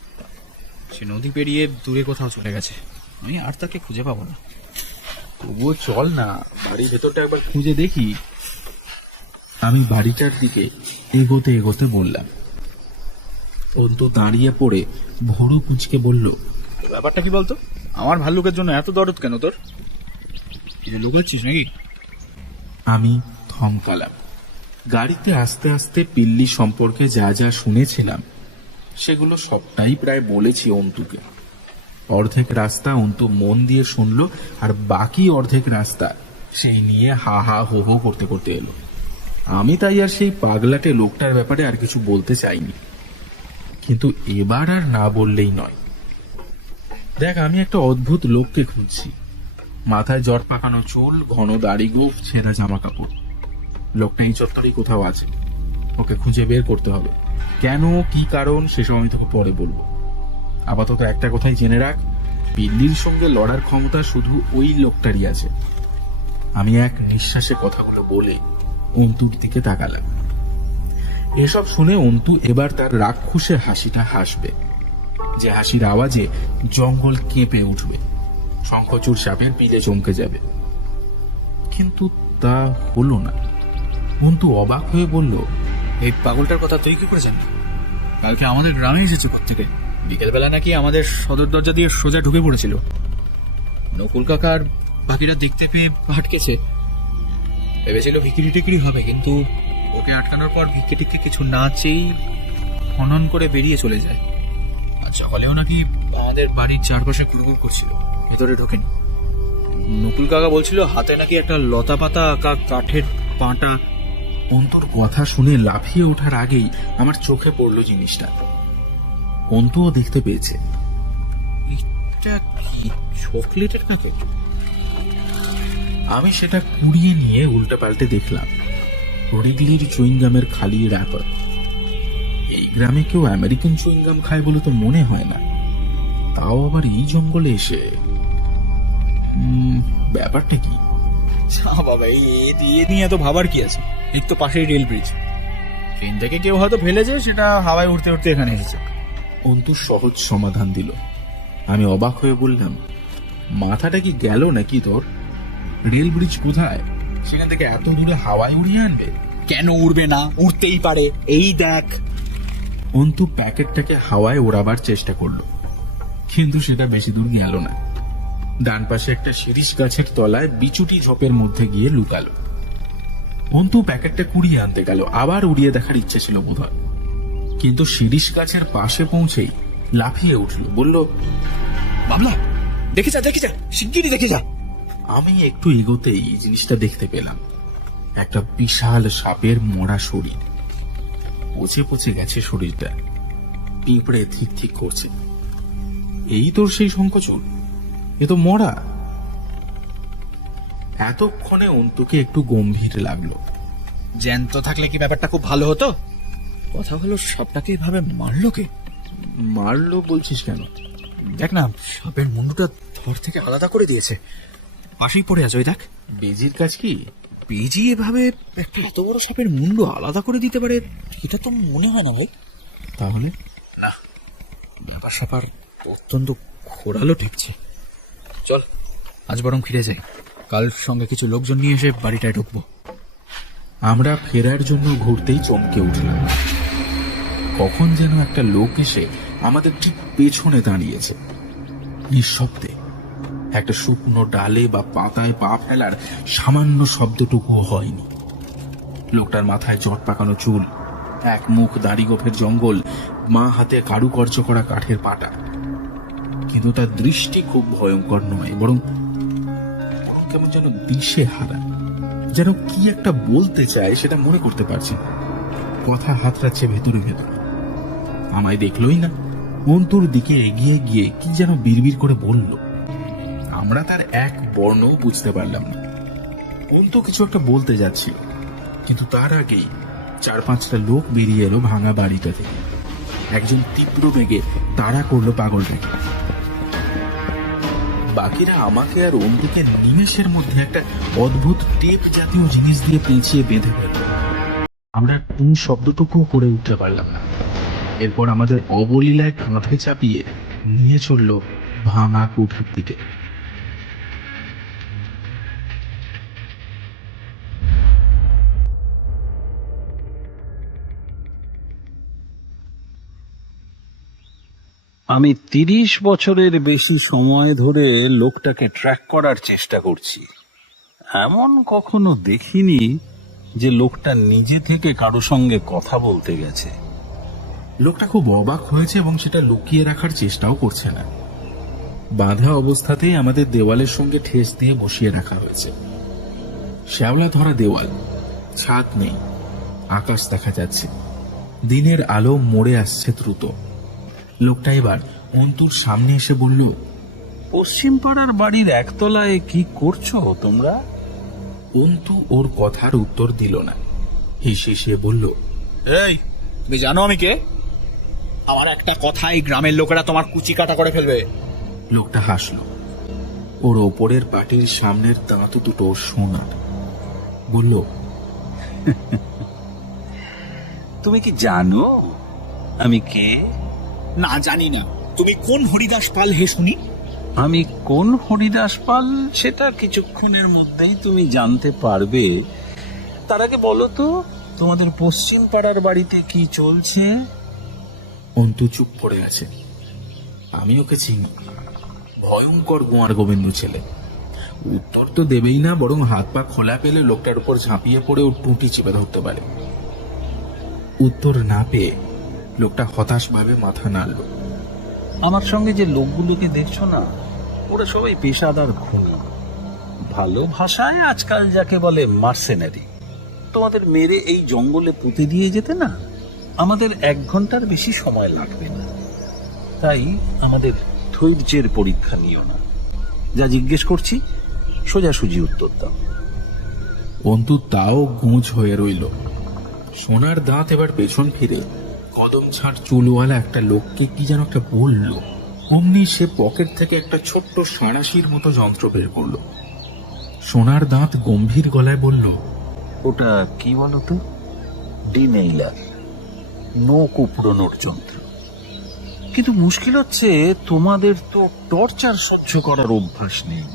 সে নদী পেরিয়ে দূরে কোথাও চলে গেছে। আমি আর তাকে খুঁজে পাবো না। তবুও চল না, বাড়ির ভেতরটা একবার খুঁজে দেখি। আমি বাড়িটার দিকে এগোতে এগোতে বললাম। অন্তু দাঁড়িয়ে পড়ে ভুরু কুঁচকে বলল, ব্যাপারটা কি বলতো? আমার ভাল্লুকের জন্য এত দরদ কেন তোর? কিছু লুকোচ্ছিস নাকি? আমি থমকালাম। গাড়িতে আস্তে আস্তে পিল্লি সম্পর্কে যা যা শুনেছিলাম সেগুলো সবটাই প্রায় বলেছি অন্তুকে। অর্ধেক রাস্তা অন্তু মন দিয়ে শুনলো, আর বাকি অর্ধেক রাস্তা সেই নিয়ে হা হা হো হো করতে করতে এলো। আমি তাই আর সেই পাগলাটে লোকটার ব্যাপারে আর কিছু বলতে চাইনি, কিন্তু এবার আর না বললেই নয়। দেখ, আমি একটা অদ্ভুত লোককে খুঁজছি। মাথায় জট পাকানো চুল, ঘন দাড়ি গোঁফ, ছেঁড়া জামা কাপড়। লোকটা এই চত্বরেই কোথাও আছে। ওকে খুঁজে বের করতে হবে। কেন, কি কারণ, সেসব আমি তোকে পরে বলবো। আপাতত একটা কথাই জেনে রাখ, পিল্লির সঙ্গে লড়ার ক্ষমতা শুধু ওই লোকটারই আছে। আমি এক নিঃশ্বাসে কথাগুলো বলে অন্তুর দিকে তাকালাম। এসব শুনে অন্তু এবার তার রাক্ষসে হাসিটা হাসবে, যে হাসির আওয়াজে জঙ্গল কেঁপে উঠবে, শঙ্খচূড় সাপের পিলে চমকে যাবে। কিন্তু তা হলো না। অন্তু অবাক হয়ে বলল, এই পাগলটার কথা তুই কি করে জানবি? কালকে আমাদের গ্রামে এসেছে থেকে বিকেলবেলা নাকি আমাদের সদর দরজা দিয়ে সোজা ঢুকে পড়েছিল। নকুল কাকার বাকিরা দেখতে পেয়ে আটকেছে। ভেবেছিল ভিকিরি টিকিরি হবে, কিন্তু ওকে আটকানোর পর ভিক্ষে টিক্ষে কিছু না চেয়েই খনন করে বেরিয়ে চলে যায়। আর সকালেও নাকি আমাদের বাড়ির চারপাশে ঘুরঘুর করছিল, ভেতরে ঢোকেনি। নকুল কাকা বলছিল হাতে নাকি একটা লতা পাতা আঁকা কাঠের পাঁটা। অন্তুর কথা শুনে লাফিয়ে ওঠার আগেই আমার চোখে পড়লো জিনিসটা। অন্তুও দেখতে পেয়েছে। এটা কি চকলেটের প্যাকেট? আমি সেটা কুড়িয়ে নিয়ে উল্টে পাল্টে দেখলাম রিডলির চুইংগামের খালি র্যাপার। এই গ্রামে কেউ আমেরিকান চুইংগাম খায় বলে তো মনে হয় না, তাও আবার এই জঙ্গলে এসে। ব্যাপারটা কি? বাবা, এই নিয়ে তো ভাবার কি আছে? এক তো পাশেই রেল ব্রিজ, ট্রেন থেকে কেউ হয়তো ফেলেছে, সেটা হাওয়ায় উঠতে উঠতে এখানে এসেছে। অন্তু সহজ সমাধান দিল। আমি অবাক হয়ে বললাম, মাথাটা কি গেল নাকি তোর? রেল ব্রিজ কোথায়? সেখান থেকে এত দূরে হাওয়ায় উড়িয়ে আনবে? কেন উড়বে না? উড়তেই পারে। এই দেখ। অন্তু প্যাকেটটাকে হাওয়ায় ওড়াবার চেষ্টা করলো, কিন্তু সেটা বেশি দূর গেল না। ডান পাশে একটা শিরিষ গাছের তলায় বিচুটি ঝোপের মধ্যে গিয়ে লুকালো। অন্তু প্যাকেটটা কুড়িয়ে আনতে গেল, আবার উড়িয়ে দেখার ইচ্ছে ছিল বোধহয়, কিন্তু শিরিষ গাছের পাশে পৌঁছেই লাফিয়ে উঠল, বলল, বাবলা, দেখে যা, শিগগিরই দেখে যা। আমি একটু এগোতেই জিনিসটা দেখতে পেলাম। একটা বিশাল সাপের মরা শরীর, পচে পচে গেছে শরীরটা, পিঁপড়ে ঠিক ঠিক করছে। এই তোর সেই শঙ্খচূড়, এ তো মরা। এতক্ষণে অন্তুকে একটু গম্ভীর লাগলো। জ্যান্ত থাকলে কি ব্যাপারটা খুব ভালো হতো? কথা হলো, সাপটাকে এভাবে মারলো কে? মারলো বলছিস কেন? দেখ না, সাপের মুন্ডুটা ধর থেকে আলাদা করে দিয়েছে, পাশেই পড়ে আছে, ওই দেখ। বেজির কাজ কি? বেজি এভাবে একটা এত বড় সাপের মুন্ডু আলাদা করে দিতে পারে, এটা তো মনে হয় না ভাই। তাহলে না, ব্যাপার স্যাপার অত্যন্ত খোরালো ঠেকছে। চল আজ বরং ফিরে যাই, কাল সঙ্গে কিছু লোকজন নিয়ে এসে বাড়িটায় ঢুকবো। আমরা ফেরার জন্য ঘুরতেই চমকে উঠলাম। কখন যেন একটা লোক এসে আমাদের ঠিক পেছনে দাঁড়িয়েছে। নিঃশব্দে একটা শুকনো ডালে বা পাতায় পা ফেলার সামান্য শব্দটুকুও হয়নি। লোকটার মাথায় জট পাকানো চুল, এক মুখ দাড়ি গোফের জঙ্গল, মা হাতে কারুকার্য করা কাঠের পাটা। কিন্তু তার দৃষ্টি খুব ভয়ঙ্কর নয়, বরং কেমন যেন দিশে হারা, যেন কি একটা বলতে চায় সেটা মনে করতে পারছি না। কথা হাতড়াচ্ছে ভেতরে ভেতরে। আমায় দেখলই না, অন্তুর দিকে এগিয়ে গিয়ে কি যেন বিড়বিড় করে বলল। আমরা তার এক বর্ণ বুঝতে পারলাম না। অন্তু কিছু একটা বলতে যাচ্ছিল, কিন্তু তার আগেই 4-5টা লোক বেরিয়ে এলো ভাঙা বাড়িটা থেকে। একজন তীব্র বেগে তাড়া করলো পাগলটাকে। বাকিরা আমাকে আর অন্তুকে নিমেষের মধ্যে একটা অদ্ভুত টেপ জাতীয় জিনিস দিয়ে পেঁচিয়ে বেঁধে ফেলল। আমরা কোন শব্দটুকু করে উঠতে পারলাম না। এরপর আমাদের অবলীলায় কাঁধে চাপিয়ে নিয়ে চলল ভাঙা কুঠির দিকে। আমি 30 বছরের বেশি সময় ধরে লোকটাকে ট্র্যাক করার চেষ্টা করছি। এমন কখনো দেখিনি যে লোকটা নিজে থেকে কারো সঙ্গে কথা বলতে গেছে। লোকটা খুব অবাক হয়েছে এবং সেটা লুকিয়ে রাখার চেষ্টাও করছে না। বাঁধা অবস্থাতেই আমাদের দেওয়ালের সঙ্গে ঠেস দিয়ে বসিয়ে রাখা হয়েছে। শ্যাওলা ধরা দেওয়াল, ছাদ নেই, আকাশ দেখা যাচ্ছে, দিনের আলো মরে আসছে দ্রুত। লোকটা এবার অন্তুর সামনে এসে বলল, পশ্চিম পাড়ার বাড়ির একতলায় কি করছো তোমরা? অন্তু ওর কথার উত্তর দিল না। হেসে সে বলল, এই, তুমি জানো আমি কে? আমার একটা কথাই গ্রামের লোকেরা তোমার কুচি কাটা করে ফেলবে। লোকটা হাসল। ওর ওপরের পাটির সামনের দাঁত দুটো সোনার। বলল, তুমি কি জানো আমি কে? না, জানি না। তুমি কোন হরিদাস পাল হে শুনি? আমি কোন হরিদাস পাল সেটা কিছুক্ষণের মধ্যেই তুমি জানতে পারবে। তার আগে বলো তো, তোমাদের পশ্চিম পাড়ার বাড়িতে কি চলছে? অন্তু চুপ পড়ে আছে। আমি ওকে চিনি, ভয়ঙ্কর গোয়ার গোবিন্দ ছেলে। উত্তর তো দেবেই না, বরং হাত পা খোলা পেলে লোকটার উপর ঝাঁপিয়ে পড়ে ওর টুঁটি চেপে ধরতে পারে। উত্তর না পেয়ে লোকটা হতাশ ভাবে মাথা নাড়ল। আমার সঙ্গে যে লোকগুলোকে দেখছো না, ওরা সবাই পেশাদার খুনি। ভালো ভাষায় আজকাল যাকে বলে মার্সেনারি। তোমাদের মেরে এই জঙ্গলে পুঁতে দিয়ে যেতে না আমাদের 1 ঘন্টার বেশি সময় লাগবে না। তাই আমাদের ধৈর্যের পরীক্ষা নিও না। যা জিজ্ঞেস করছি সোজাসুজি উত্তর দাও। অন্তু তাও গুঁজ হয়ে রইল। সোনার দাঁত এবার পেছন ফিরে কদম ছাঁট চুলওয়ালা একটা লোককে কি যেন একটা বলল। অমনি সে পকেট থেকে একটা ছোট্ট সাঁড়াশির মতো যন্ত্র বের করলো। সোনার দাঁত গম্ভীর গলায় বলল, ওটা কি বলো তো? ডিনেইলার, নখ উপড়ানোর যন্ত্র। কিন্তু মুশকিল হচ্ছে, তোমাদের তো টর্চার সহ্য করার অভ্যাস নেই।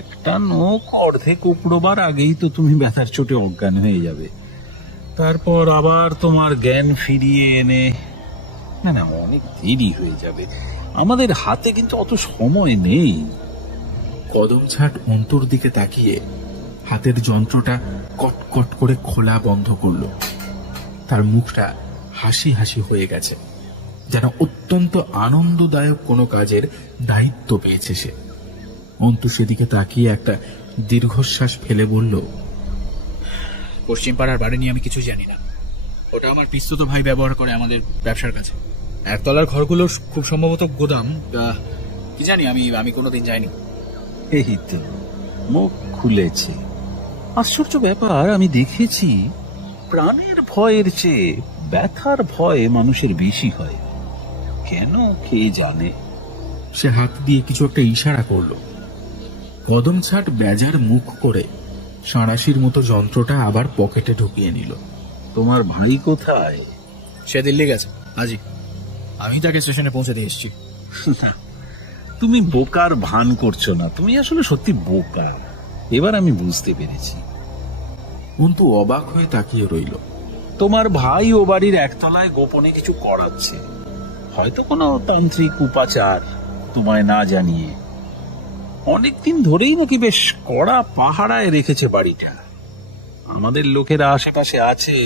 একটা নখ অর্ধেক উপড়োবার আগেই তো তুমি ব্যথার চোটে অজ্ঞান হয়ে যাবে। তারপর আবার তোমার জ্ঞান ফিরিয়ে এনে, না অনেক দেরি হয়ে যাবে। আমাদের হাতে কিন্তু অত সময় নেই। কদম ছাট অন্তুর দিকে তাকিয়ে হাতের যন্ত্রটা কটকট করে খোলা বন্ধ করলো। তার মুখটা হাসি হাসি হয়ে গেছে, যেন অত্যন্ত আনন্দদায়ক কোনো কাজের দায়িত্ব পেয়েছে সে। অন্তু সেদিকে তাকিয়ে একটা দীর্ঘশ্বাস ফেলে বলল, পশ্চিম পাড়ার বাড়ি নিয়ে আমি কিছু জানি না। ওটা আমার পিস্তুত ভাই ব্যবহার করে আমাদের ব্যবসার কাছে। একতলার ঘরগুলো খুব সম্ভবত গোদাম। কি জানি, আমি কোনোদিন যাইনি। এই তো মুখ খুলেছে। আশ্চর্য ব্যাপার, আমি দেখেছি প্রাণের ভয়ের চেয়ে ব্যথার ভয় মানুষের বেশি হয়। কেন কে জানে? সে হাত দিয়ে কিছু একটা ইশারা করলো। কদম ছাট বেজার মুখ করে সাঁড়াশির মতো যন্ত্রটা আবার পকেটে ঢুকিয়ে নিল। তোমার ভাই কোথায়? সে দিল্লি গেছে আজই। আমি তাকে স্টেশনে পৌঁছে দিয়ে এসেছি। তুমি বোকার ভান করছো না, তুমি আসলে সত্যি বোকা। এবার আমি বুঝতে পেরেছি। অন্তু অবাক হয়ে তাকিয়ে রইল। তোমার ভাই ও বাড়ির একতলায় গোপনে কিছু করাচ্ছে, হয়তো কোনো তান্ত্রিক উপাচার, তোমায় না জানিয়ে। অনেকদিন ধরেই নাকি বেশ কড়া পাহারায় রেখেছে বাড়িটা। আমাদের লোকেরা আশেপাশে আছে,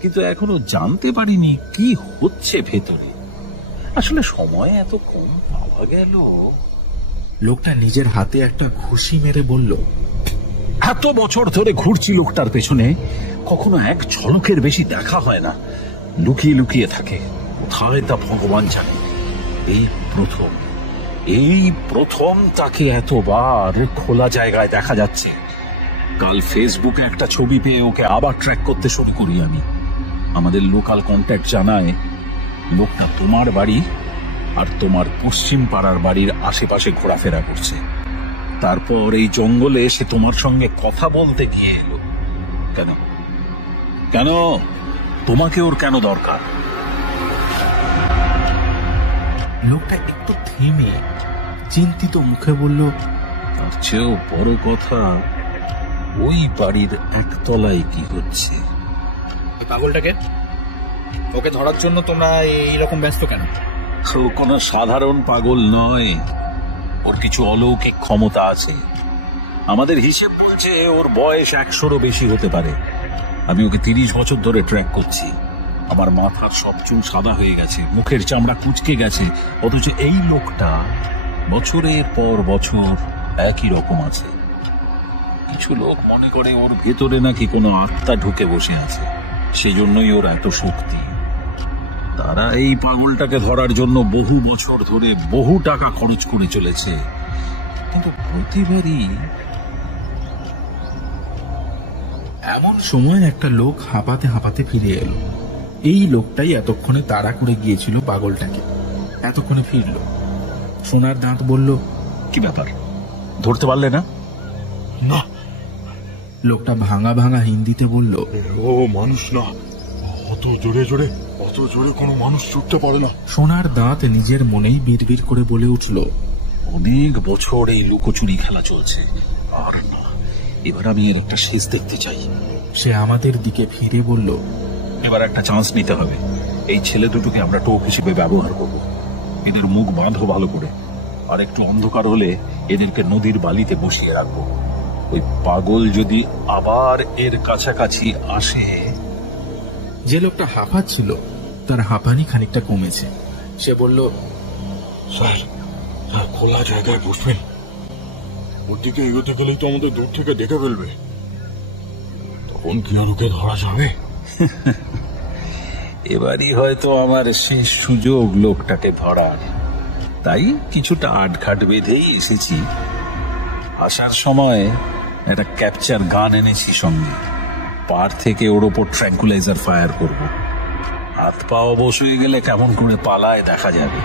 কিন্তু এখনো জানতে পারিনি কি হচ্ছে ভেতরে। আসলে সময় এত কম পাওয়া গেল। লোকটা নিজের হাতে একটা ঘুষি মেরে বলল, এত বছর ধরে ঘুরছি লোকটার পেছনে, কখনো এক ঝলকের বেশি দেখা হয় না। লুকিয়ে লুকিয়ে থাকে, কোথায় তা ভগবান জানে। এই প্রথম তাকে এতবার খোলা জায়গায় দেখা যাচ্ছে। কাল ফেসবুকে একটা ছবি পেয়ে ওকে আবার ট্র্যাক করতে শুরু করি আমি। আমাদের লোকাল কন্ট্যাক্ট জানায় লোকটা তোমার বাড়ি আর তোমার পশ্চিম পাড়ার বাড়ির আশেপাশে ঘোরাফেরা করছে। তারপর এই জঙ্গলে সে তোমার সঙ্গে কথা বলতে গিয়ে এলো। কেন কেন তোমাকে ওর কেন দরকার? লোকটা একটু থেমে চিন্তিত মুখে বলল, তার চেয়েও বড় কথা, ওই বাড়ির একতলায় কি হচ্ছে? এই পাগলটাকে, ওকে ধরার জন্য তোমরা এইরকম ব্যস্ত কেন? ও কোনো সাধারণ পাগল নয়, ওর কিছু অলৌকিক ক্ষমতা আছে। আমাদের হিসেব বলছে ওর বয়স 100-রও বেশি হতে পারে। আমি ওকে 30 বছর ধরে ট্র্যাক করছি। আমার মাথার সব চুল সাদা হয়ে গেছে, মুখের চামড়া কুঁচকে গেছে, অথচ এই লোকটা বছরের পর বছর একই রকম আছে। কিছু লোক মনে করে ওর ভেতরে নাকি কোনো আত্মা ঢুকে বসে আছে, সেজন্যই ওর এত শক্তি। তারা এই পাগলটাকে ধরার জন্য বহু বছর ধরে বহু টাকা খরচ করে চলেছে, কিন্তু প্রতিবারই। এমন সময় একটা লোক হাঁপাতে হাঁপাতে ফিরে এলো। এই লোকটাই এতক্ষণে তাড়া করে গিয়েছিল পাগলটাকে, এতক্ষণে ফিরল। সোনার দাঁত বলল, কি ব্যাপার, ধরতে পারলে না? না, লোকটা ভাঙা ভাঙা হিন্দিতে বলল, ও মানুষ না, অত জোরে কোনো মানুষ ছুটতে পারে না। সোনার দাঁত নিজের মনেই বিড়বিড় করে বলে উঠল, অনেক বছর এই লুকোচুরি খেলা চলছে, আর না, এবার আমি এর একটা শেষ দেখতে চাই। সে আমাদের দিকে ফিরে বলল, এবার একটা চান্স নিতে হবে। এই ছেলে দুটোকে আমরা টোপ হিসেবে ব্যবহার করব। এদের মুখ বাঁধো ভালো করে, আর একটু অন্ধকার হলে এদেরকে নদীর বালিতে বসিয়ে রাখবো। ওই পাগল যদি আবার এর কাছাকাছি আসে। যে লোকটা হাঁপাচ্ছিল তার হাঁপানি খানিকটা কমেছে। সে বলল, স্যার, খোলা জায়গায় বসবেন। ওর দিকে এগোতে গেলেই তো আমাদের দূর থেকে দেখে ফেলবে। তখন কি আর ওকে ধরা যাবে? এবারই হয়তো আমার শেষ সুযোগ লোকটাকে ধরার। তাই কিছুটা আটঘাট বেঁধেই এসেছি। আসার সময় একটা ক্যাপচার গান এনেছি সঙ্গে। পার থেকে ওর ওপর ট্র্যাঙ্কুলাইজার ফায়ার করব। হাত পা অবশ হয়ে গেলে কেমন করে পালায় দেখা যাবে।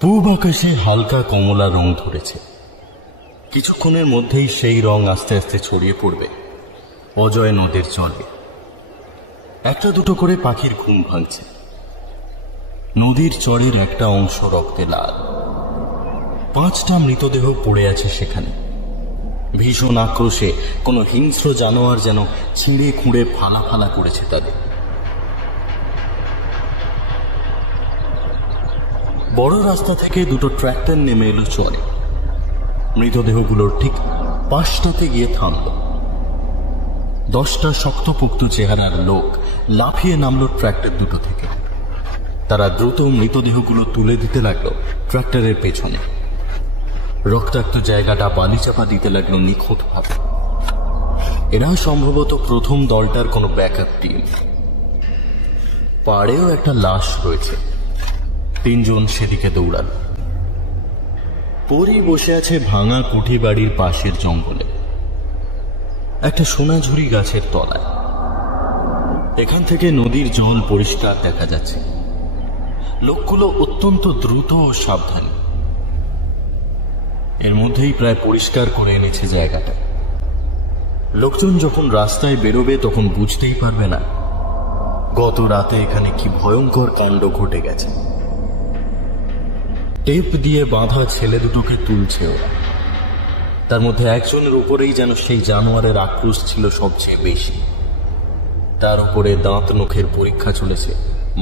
পূব আকাশে হালকা কমলা রং ধরেছে। কিছুক্ষণের মধ্যেই সেই রং আস্তে আস্তে ছড়িয়ে পড়বে অজয় নদের জলে। একটা দুটো করে পাখির ঘুম ভাঙছে। নদীর চরের একটা অংশ রক্তে লাল। 5টা মৃতদেহ পড়ে আছে সেখানে। ভীষণ আক্রোশে কোনো হিংস্র জানোয়ার যেন ছিঁড়ে খুঁড়ে ফালা ফালা করেছে তাদের। বড় রাস্তা থেকে দুটো ট্র্যাক্টর নেমে এলো চরে। মৃতদেহগুলোর ঠিক পাশটাতে গিয়ে থামল। 10টা শক্তপোক্ত চেহারার লোক লাফিয়ে নামলো ট্র্যাক্টর দুটো থেকে। তারা দ্রুত মৃতদেহগুলো তুলে দিতে লাগলো ট্র্যাক্টরের পেছনে। রক্তাক্ত জায়গাটা বালিচাপা দিতে লাগলো নিখুঁতভাবে। এরা সম্ভবত প্রথম দলটার কোনো ব্যাকআপ টিম। পাড়েও একটা লাশ রয়েছে, 3 জন সেদিকে দৌড়ান। পরি বসে আছে ভাঙা কুঠি বাড়ির পাশের জঙ্গলে, একটা সোনাঝুরি গাছের তলায়। এখান থেকে নদীর জল পরিষ্কার দেখা যাচ্ছে। লোকগুলো অত্যন্ত দ্রুত ও সাবধানী। এর মধ্যেই প্রায় পরিষ্কার করে এনেছে জায়গাটা। লোকজন যখন রাস্তায় বেরোবে তখন বুঝতেই পারবে না গত রাতে এখানে কি ভয়ঙ্কর কাণ্ড ঘটে গেছে। টেপ দিয়ে বাঁধা ছেলে দুটোকে তুলছে ওরা। তার মধ্যে একজনের উপরেই যেন সেই জানোয়ারের আক্রোশ ছিল সবচেয়ে বেশি। তার উপরে দাঁত নখের পরীক্ষা চলেছে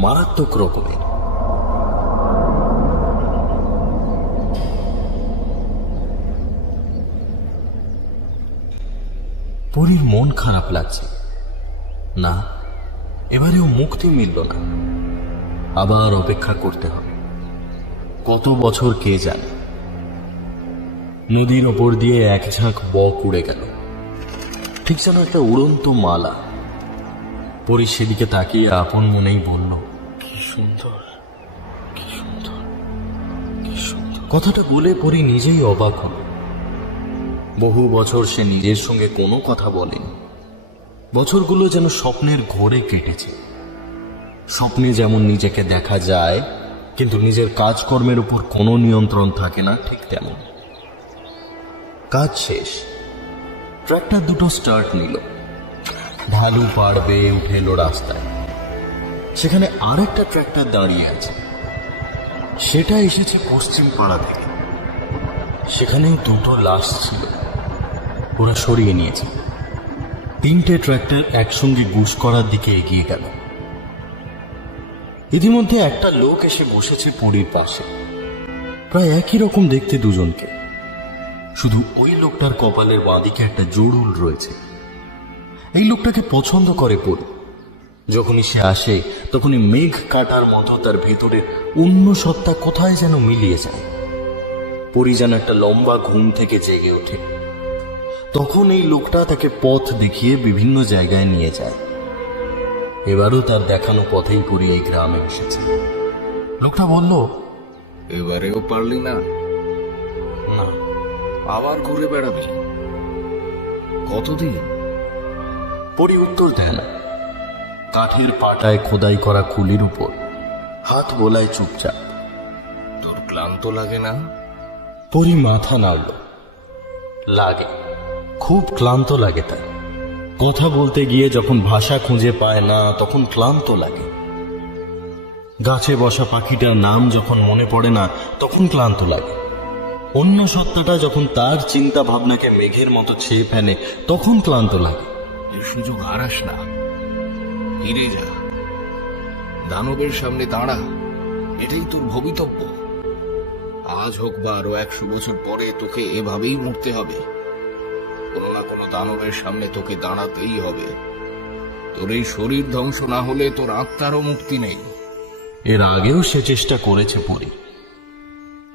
মারাত্মক রকমের। পরীর মন খারাপ লাগছে। না, এবারেও মুক্তি মিলল না। আবার অপেক্ষা করতে হবে। কত বছর কে জানে। নদীর ওপর দিয়ে এক ঝাঁক বক উড়ে গেল, ঠিক যেন একটা উড়ন্ত মালা। পরী সেদিকে তাকিয়ে আপন মনেই বলল, কি সুন্দর, কি সুন্দর, কি সুন্দর। কথাটা বলে পরী নিজেই অবাক হল। বহু বছর সে নিজের সঙ্গে কোনো কথা বলেনি। বছরগুলো যেন স্বপ্নের ঘোরে কেটেছে। স্বপ্নে যেমন নিজেকে দেখা যায়, কিন্তু নিজের কাজকর্মের উপর কোনো নিয়ন্ত্রণ থাকে না, ঠিক তেমন। কাজ শেষ। ট্রাক্টর দুটো স্টার্ট নিল। ঢালু পাড় বেয়ে উঠে এলো রাস্তায়। সেখানে আরেকটা ট্রাক্টর দাঁড়িয়ে আছে। সেটা এসেছে পশ্চিম পাড়া থেকে। সেখানেও 2টো লাশ ছিল। ওরা সরিয়ে নিয়েছে। 3টে ট্রাক্টর একসঙ্গে গুশ করার দিকে এগিয়ে গেল। ইতিমধ্যে একটা লোক এসে বসেছে পরীর পাশে। প্রায় একই রকম দেখতে দুজনকে, শুধু ওই লোকটার কপালের বাঁদিকে একটা জোড়ুল রয়েছে। এই লোকটাকে পছন্দ করে পরী। যখনই সে আসে তখনই মেঘ কাটার মতো তার ভেতরের অন্য সত্তা কোথায় যেন মিলিয়ে যায়। পরী যেন একটা লম্বা ঘুম থেকে জেগে ওঠে। তখন এই লোকটা তাকে পথ দেখিয়ে বিভিন্ন জায়গায় নিয়ে যায়। এবারও তার দেখানো পথেই পরী এই গ্রামে এসেছে। লোকটা বলল, এবারেও পারলি না? না। আবার ঘুরে বেড়াবি? কতদিন? পরী উত্তর দেয় না। কাঠের পাটায় খোদাই করা খুলির উপর হাত বোলায় চুপচাপ। তোর ক্লান্ত লাগে না? পরী মাথা নাড়ল। লাগে, খুব ক্লান্ত লাগে তার। কথা বলতে গিয়ে যখন ভাষা খুঁজে পায় না তখন ক্লান্ত লাগে। গাছে বসা পাখিটার নাম যখন মনে পড়ে না তখন ক্লান্ত লাগে। অন্য সত্তাটা যখন তার চিন্তা ভাবনাকে মেঘের মতো ছেয়ে ফেলে তখন ক্লান্ত লাগে। এই সুযোগ হারাস না, ফিরে যা, দানবের সামনে দাঁড়া। এটাই তোর ভবিতব্য। আজ হোক বা আরো 100 বছর পরে তোকে এভাবেই মরতে হবে। কোনো না কোনো দানবের সামনে তোকে দাঁড়াতেই হবে। তোর এই শরীর ধ্বংস না হলে তোর আত্মারও মুক্তি নেই। এর আগেও সে চেষ্টা করেছে পরী।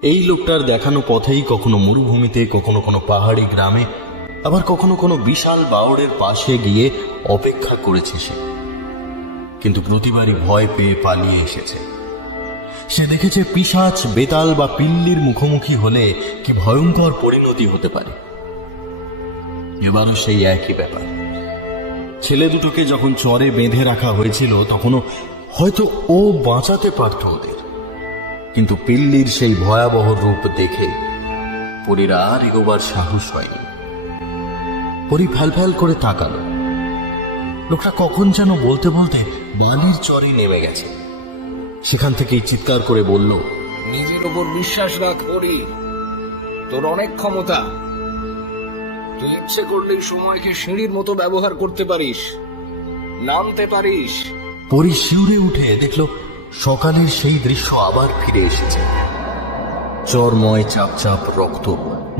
এই লোকটার দেখানো পথেই কখনো মরুভূমিতে, কখনো কোনো পাহাড়ি গ্রামে, আবার কখনো কোনো বিশাল বাওড়ের পাশে গিয়ে অপেক্ষা করেছে সে। কিন্তু প্রতিবারই ভয় পেয়ে পালিয়ে এসেছে। সে দেখেছে পিশাচ, বেতাল বা পিল্লির মুখোমুখি হলে কি ভয়ঙ্কর পরিণতি হতে পারে। এবারও সেই একই ব্যাপার। ছেলে দুটোকে যখন চরে বেঁধে রাখা হয়েছিল তখনও হয়তো ও বাঁচাতে পারত ওদের, কিন্তু পিল্লির সেই ভয়াবহ রূপ দেখে পরীর আর এগোবার সাহস হয়নি। পরী ফ্যাল করে তাকালো। লোকটা কখন যেন বলতে বলতে বালির চরে নেমে গেছে। সেখান থেকেই চিৎকার করে বলল, নিজের উপর বিশ্বাস রাখ পরি, তোর অনেক ক্ষমতা। তুই ইচ্ছে করলেই সময়কে সিঁড়ির মতো ব্যবহার করতে পারিস, নামতে পারিস। পরী শিউরে উঠে দেখল সকালের সেই দৃশ্য আবার ফিরে এসেছে। চরময় চাপ রক্ত,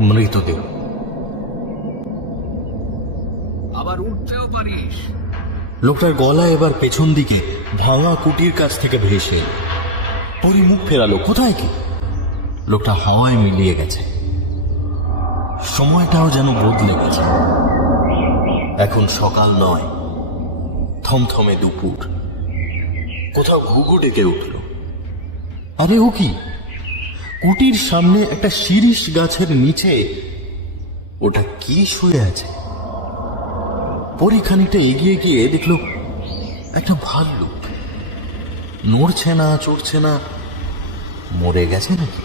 মৃতদেহ। আবার উঠতেও পারিস। লোকটার গলা এবার পেছন দিকে ভাঙা কুটির কাছ থেকে ভেসে এলো। পরী মুখ ফেরালো, কোথায় কি? লোকটা হাওয়ায় মিলিয়ে গেছে। সময়টাও যেন বদলে গেছে। এখন সকাল নয়, থমথমে দুপুর। কোথাও ঘুঘু ডেকে উঠল। আরে ও কি? কুটির সামনে একটা শিরীষ গাছের নিচে ওটা কি শুয়ে আছে? পরীখানিটা এগিয়ে গিয়ে দেখল একটা ভাল্লুক। নড়ছে না, চড়ছে না, মরে গেছে নাকি?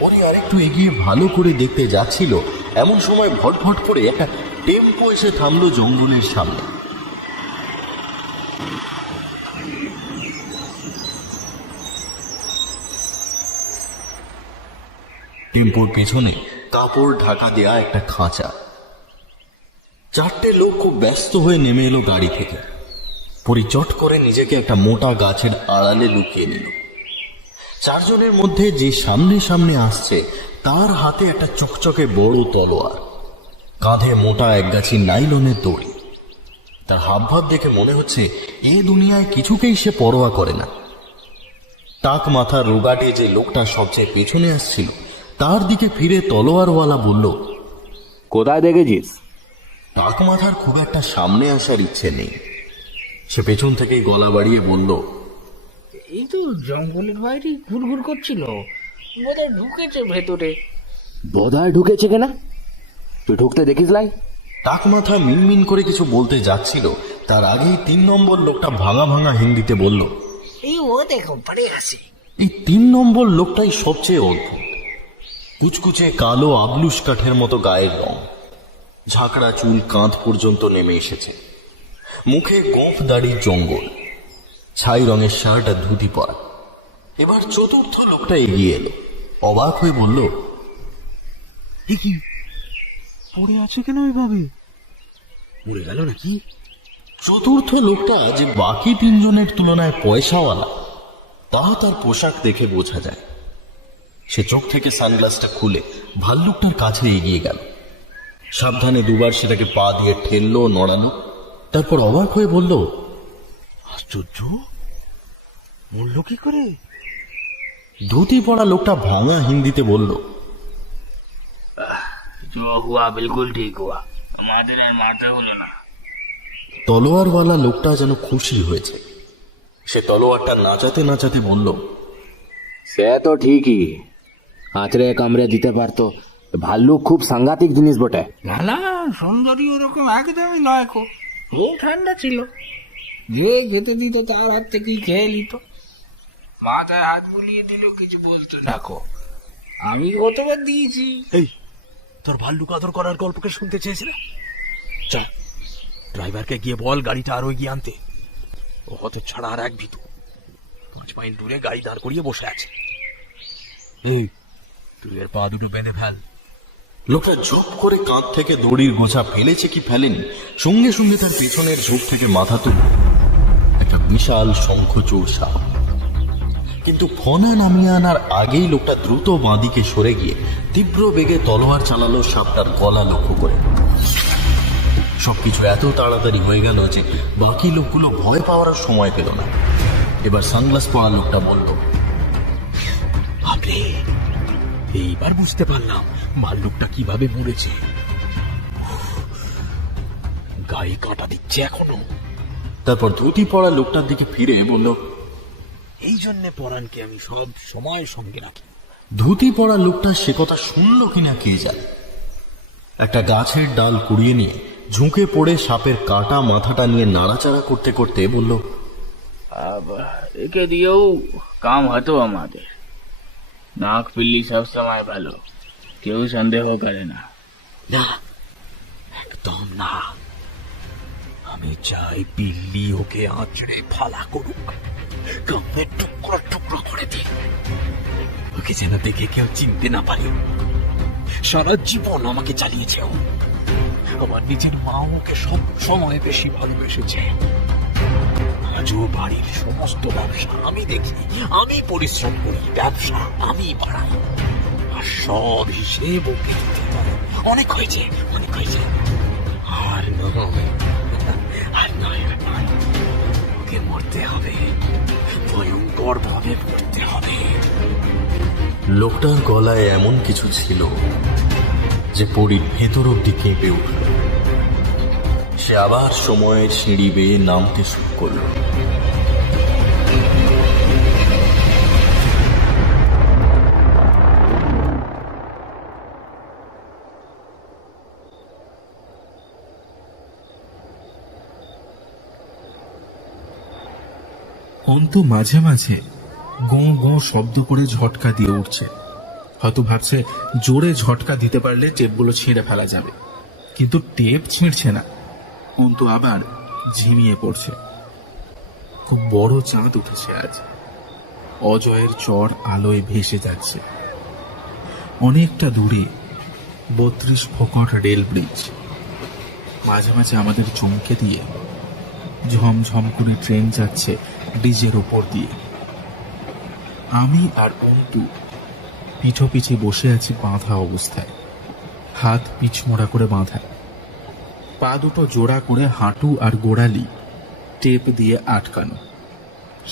পরে আরেকটু এগিয়ে ভালো করে দেখতে যাচ্ছিল, এমন সময় ভটভট করে একটা টেম্পো এসে থামলো জঙ্গলের সামনে। টেম্পোর পিছনে কাপড় ঢাকা দেয়া একটা খাঁচা। চারটে লোক খুব ব্যস্ত হয়ে নেমে এলো গাড়ি থেকে। পরি চট করে নিজেকে একটা মোটা গাছের আড়ালে লুকিয়ে নিল। চারজনের মধ্যে যে সামনে সামনে আসছে তার হাতে একটা চকচকে বড় তলোয়ার, কাঁধে মোটা একগাছি নাইলনের দড়ি। তার হাবভাব দেখে মনে হচ্ছে এ দুনিয়ায় কিছুকেই সে পরোয়া করে না। টাক মাথা রোগাটে যে লোকটা সবচেয়ে পেছনে আসছিল তার দিকে ফিরে তলোয়ারওয়ালা বলল, কোথায় দেখেছিস? টাক মাথার খুব একটা সামনে আসার ইচ্ছে নেই। সে পেছন থেকেই গলা বাড়িয়ে বলল, এই তো জঙ্গলের বাইরে ঘুরঘুর করছিল, বোধহয় ঢুকেছে ভেতরে। বোধহয় ঢুকেছে কিনা, তুই ঢুকতে দেখিস লাই? টাক মাথা মিনমিন করে কিছু বলতে যাচ্ছিল, তার আগেই 3 নম্বর লোকটা ভাঙা ভাঙা হিন্দিতে বলল, এই ও দেখো পড়ে আছে। এই 3 নম্বর লোকটাই সবচেয়ে অদ্ভুত। কুচকুচে কালো আবলুস কাঠের মতো গায়ের রং, ঝাঁকড়া চুল কাঁধ পর্যন্ত নেমে এসেছে, মুখে গোঁফ দাড়ির জঙ্গল, ছাই রঙের শার্ট আর ধুতি পরা। এবার চতুর্থ লোকটা এগিয়ে এলো, অবাক হয়ে বলল, পড়ে আছে কেন ওইভাবে? মরে গেল নাকি? চতুর্থ লোকটা যে বাকি 3 জনের তুলনায় পয়সাওয়ালা তা তার পোশাক দেখে বোঝা যায়। সে চোখ থেকে সানগ্লাসটা খুলে ভাল্লুকটার কাছে এগিয়ে গেল, সাবধানে দুবার সেটাকে পা দিয়ে ঠেললো, নড়ালো, তারপর অবাক হয়ে বলল, আশ্চর্য, মরল কি করে? ধুতি পরা লোকটা ভাঙা হিন্দিতে বলল, जो हुआ बिल्कुल ठीक हुआ, আমাদের আর মারতে হলো না। তলোয়ারওয়ালা লোকটা যেন খুশি হয়েছে। সে তলোয়ারটা নাচাতে নাচাতে বলল, সে তো ঠিকই, আঁচড়ে কামড়ে দিতে পারতো। ভাল্লুক খুব সাংঘাতিক জিনিস বটে। না না, সুন্দরী ওরকম একদমই নয় কো, খুব ঠান্ডা ছিল। যে যেতে দিত তার হাত থেকেই খেয়ে নিত, মাথায় হাত বুলিয়ে দিল, কিছু বলতো না কো। আমি কতবার দিয়েছি। এই তোর ভাল্লুক আদর করার গল্পকে শুনতে চেয়েছি না? চল, ড্রাইভারকে গিয়ে বল গাড়িটা আরো এগিয়ে আনতে। ও হতে ছাড়া আর এক ভিতু 5 মাইল দূরে গাড়ি দাঁড় করিয়ে বসে আছে। এই তুই এর পা দুটো বেঁধে ফেল। লোকটা ঝোপ করে কাঁধ থেকে দড়ির গোছা ফেলেছে কি ফেলেনি, সঙ্গে সঙ্গে তার পেছনের ঝোপ থেকে মাথা তুলল একটা বিশাল শঙ্খচূড় সাপ। কিন্তু ফনা নামিয়ে আনার আগেই লোকটা দ্রুত বাঁদিকে সরে গিয়ে তীব্র বেগে তলোয়ার চালালো সাপটার গলা লক্ষ্য করে। সবকিছু এত তাড়াতাড়ি হয়ে গেল যে বাকি লোকগুলো ভয় পাওয়ার সময় পেল না। এবার সানগ্লাস পরা লোকটা বলল, বাপরে, এইবার বুঝতে পারলাম ভাল্লুকটা কিভাবে মরেছে। গায়ে কাঁটা দিচ্ছে এখনো। তারপর ধুতি পরা লোকটার দিকে ফিরে বলল, এই জন্য পরাণকে আমি সব সময় সঙ্গে রাখি। ধুতি পরা লোকটা সে কথা শুনল কিনা কে জানে। একটা গাছের ডাল কুড়িয়ে নিয়ে ঝুঁকে পড়ে সাপের কাটা মাথাটা নিয়ে নাড়াচাড়া করতে করতে বলল, একে দিয়েও কাম হতো আমাদের। নাক পিল্লি সব সময় ভালো, কেউ সন্দেহ করে না। না, একদম না। আমি চাই বিল্লি ওকে আঁচড়ে ফালা করুক, কামড়ে টুকরো টুকরো করে দিই, ওকে যেন দেখে কেউ চিনতে না পারে। সারা জীবন আমাকে চালিয়েছে ও। আমার নিজের মা ওকে সব সময় বেশি ভালোবেসেছে। আজও বাড়ির সমস্ত ব্যবসা আমি দেখি, আমি পরিশ্রম করি, ব্যবসা আমি বাড়াই, আর সব হিসেব ওকে দিতে হয়। অনেক হয়েছে, অনেক হয়েছে। আর নয়, আর নয়, আর নয়, ওকে মরতে হবে, ভয়ঙ্কর ভাবে মরতে হবে। লোকটার গলায় এমন কিছু ছিল যে পরীর ভেতর অব্দি কেঁপে উঠল। সে আবার সময়ের সিঁড়ি বেয়ে নামতে শুরু করলো। অন্তু মাঝে মাঝে গোঁ গোঁ শব্দ করে ঝটকা দিয়ে উঠছে। হয়তো ভাবছে জোরে ঝটকা দিতে পারলে টেপগুলো ছিঁড়ে ফেলা যাবে, কিন্তু টেপ ছিঁড়ছে না। অন্তু আবার ঝিমিয়ে পড়ছে। খুব বড় চাঁদ উঠেছে আজ। অজয়ের চর আলোয় ভেসে যাচ্ছে। অনেকটা দূরে 32 ফোকট রেল ব্রিজ। মাঝে মাঝে আমাদের চমকে দিয়ে ঝমঝম করে ট্রেন যাচ্ছে ব্রিজের ওপর দিয়ে। আমি আর অন্তু পিঠো পিছে বসে আছি বাঁধা অবস্থায়, হাত পিছমোড়া করে বাঁধা, পা দুটো জোড়া করে হাঁটু আর গোড়ালি টেপ দিয়ে আটকানো।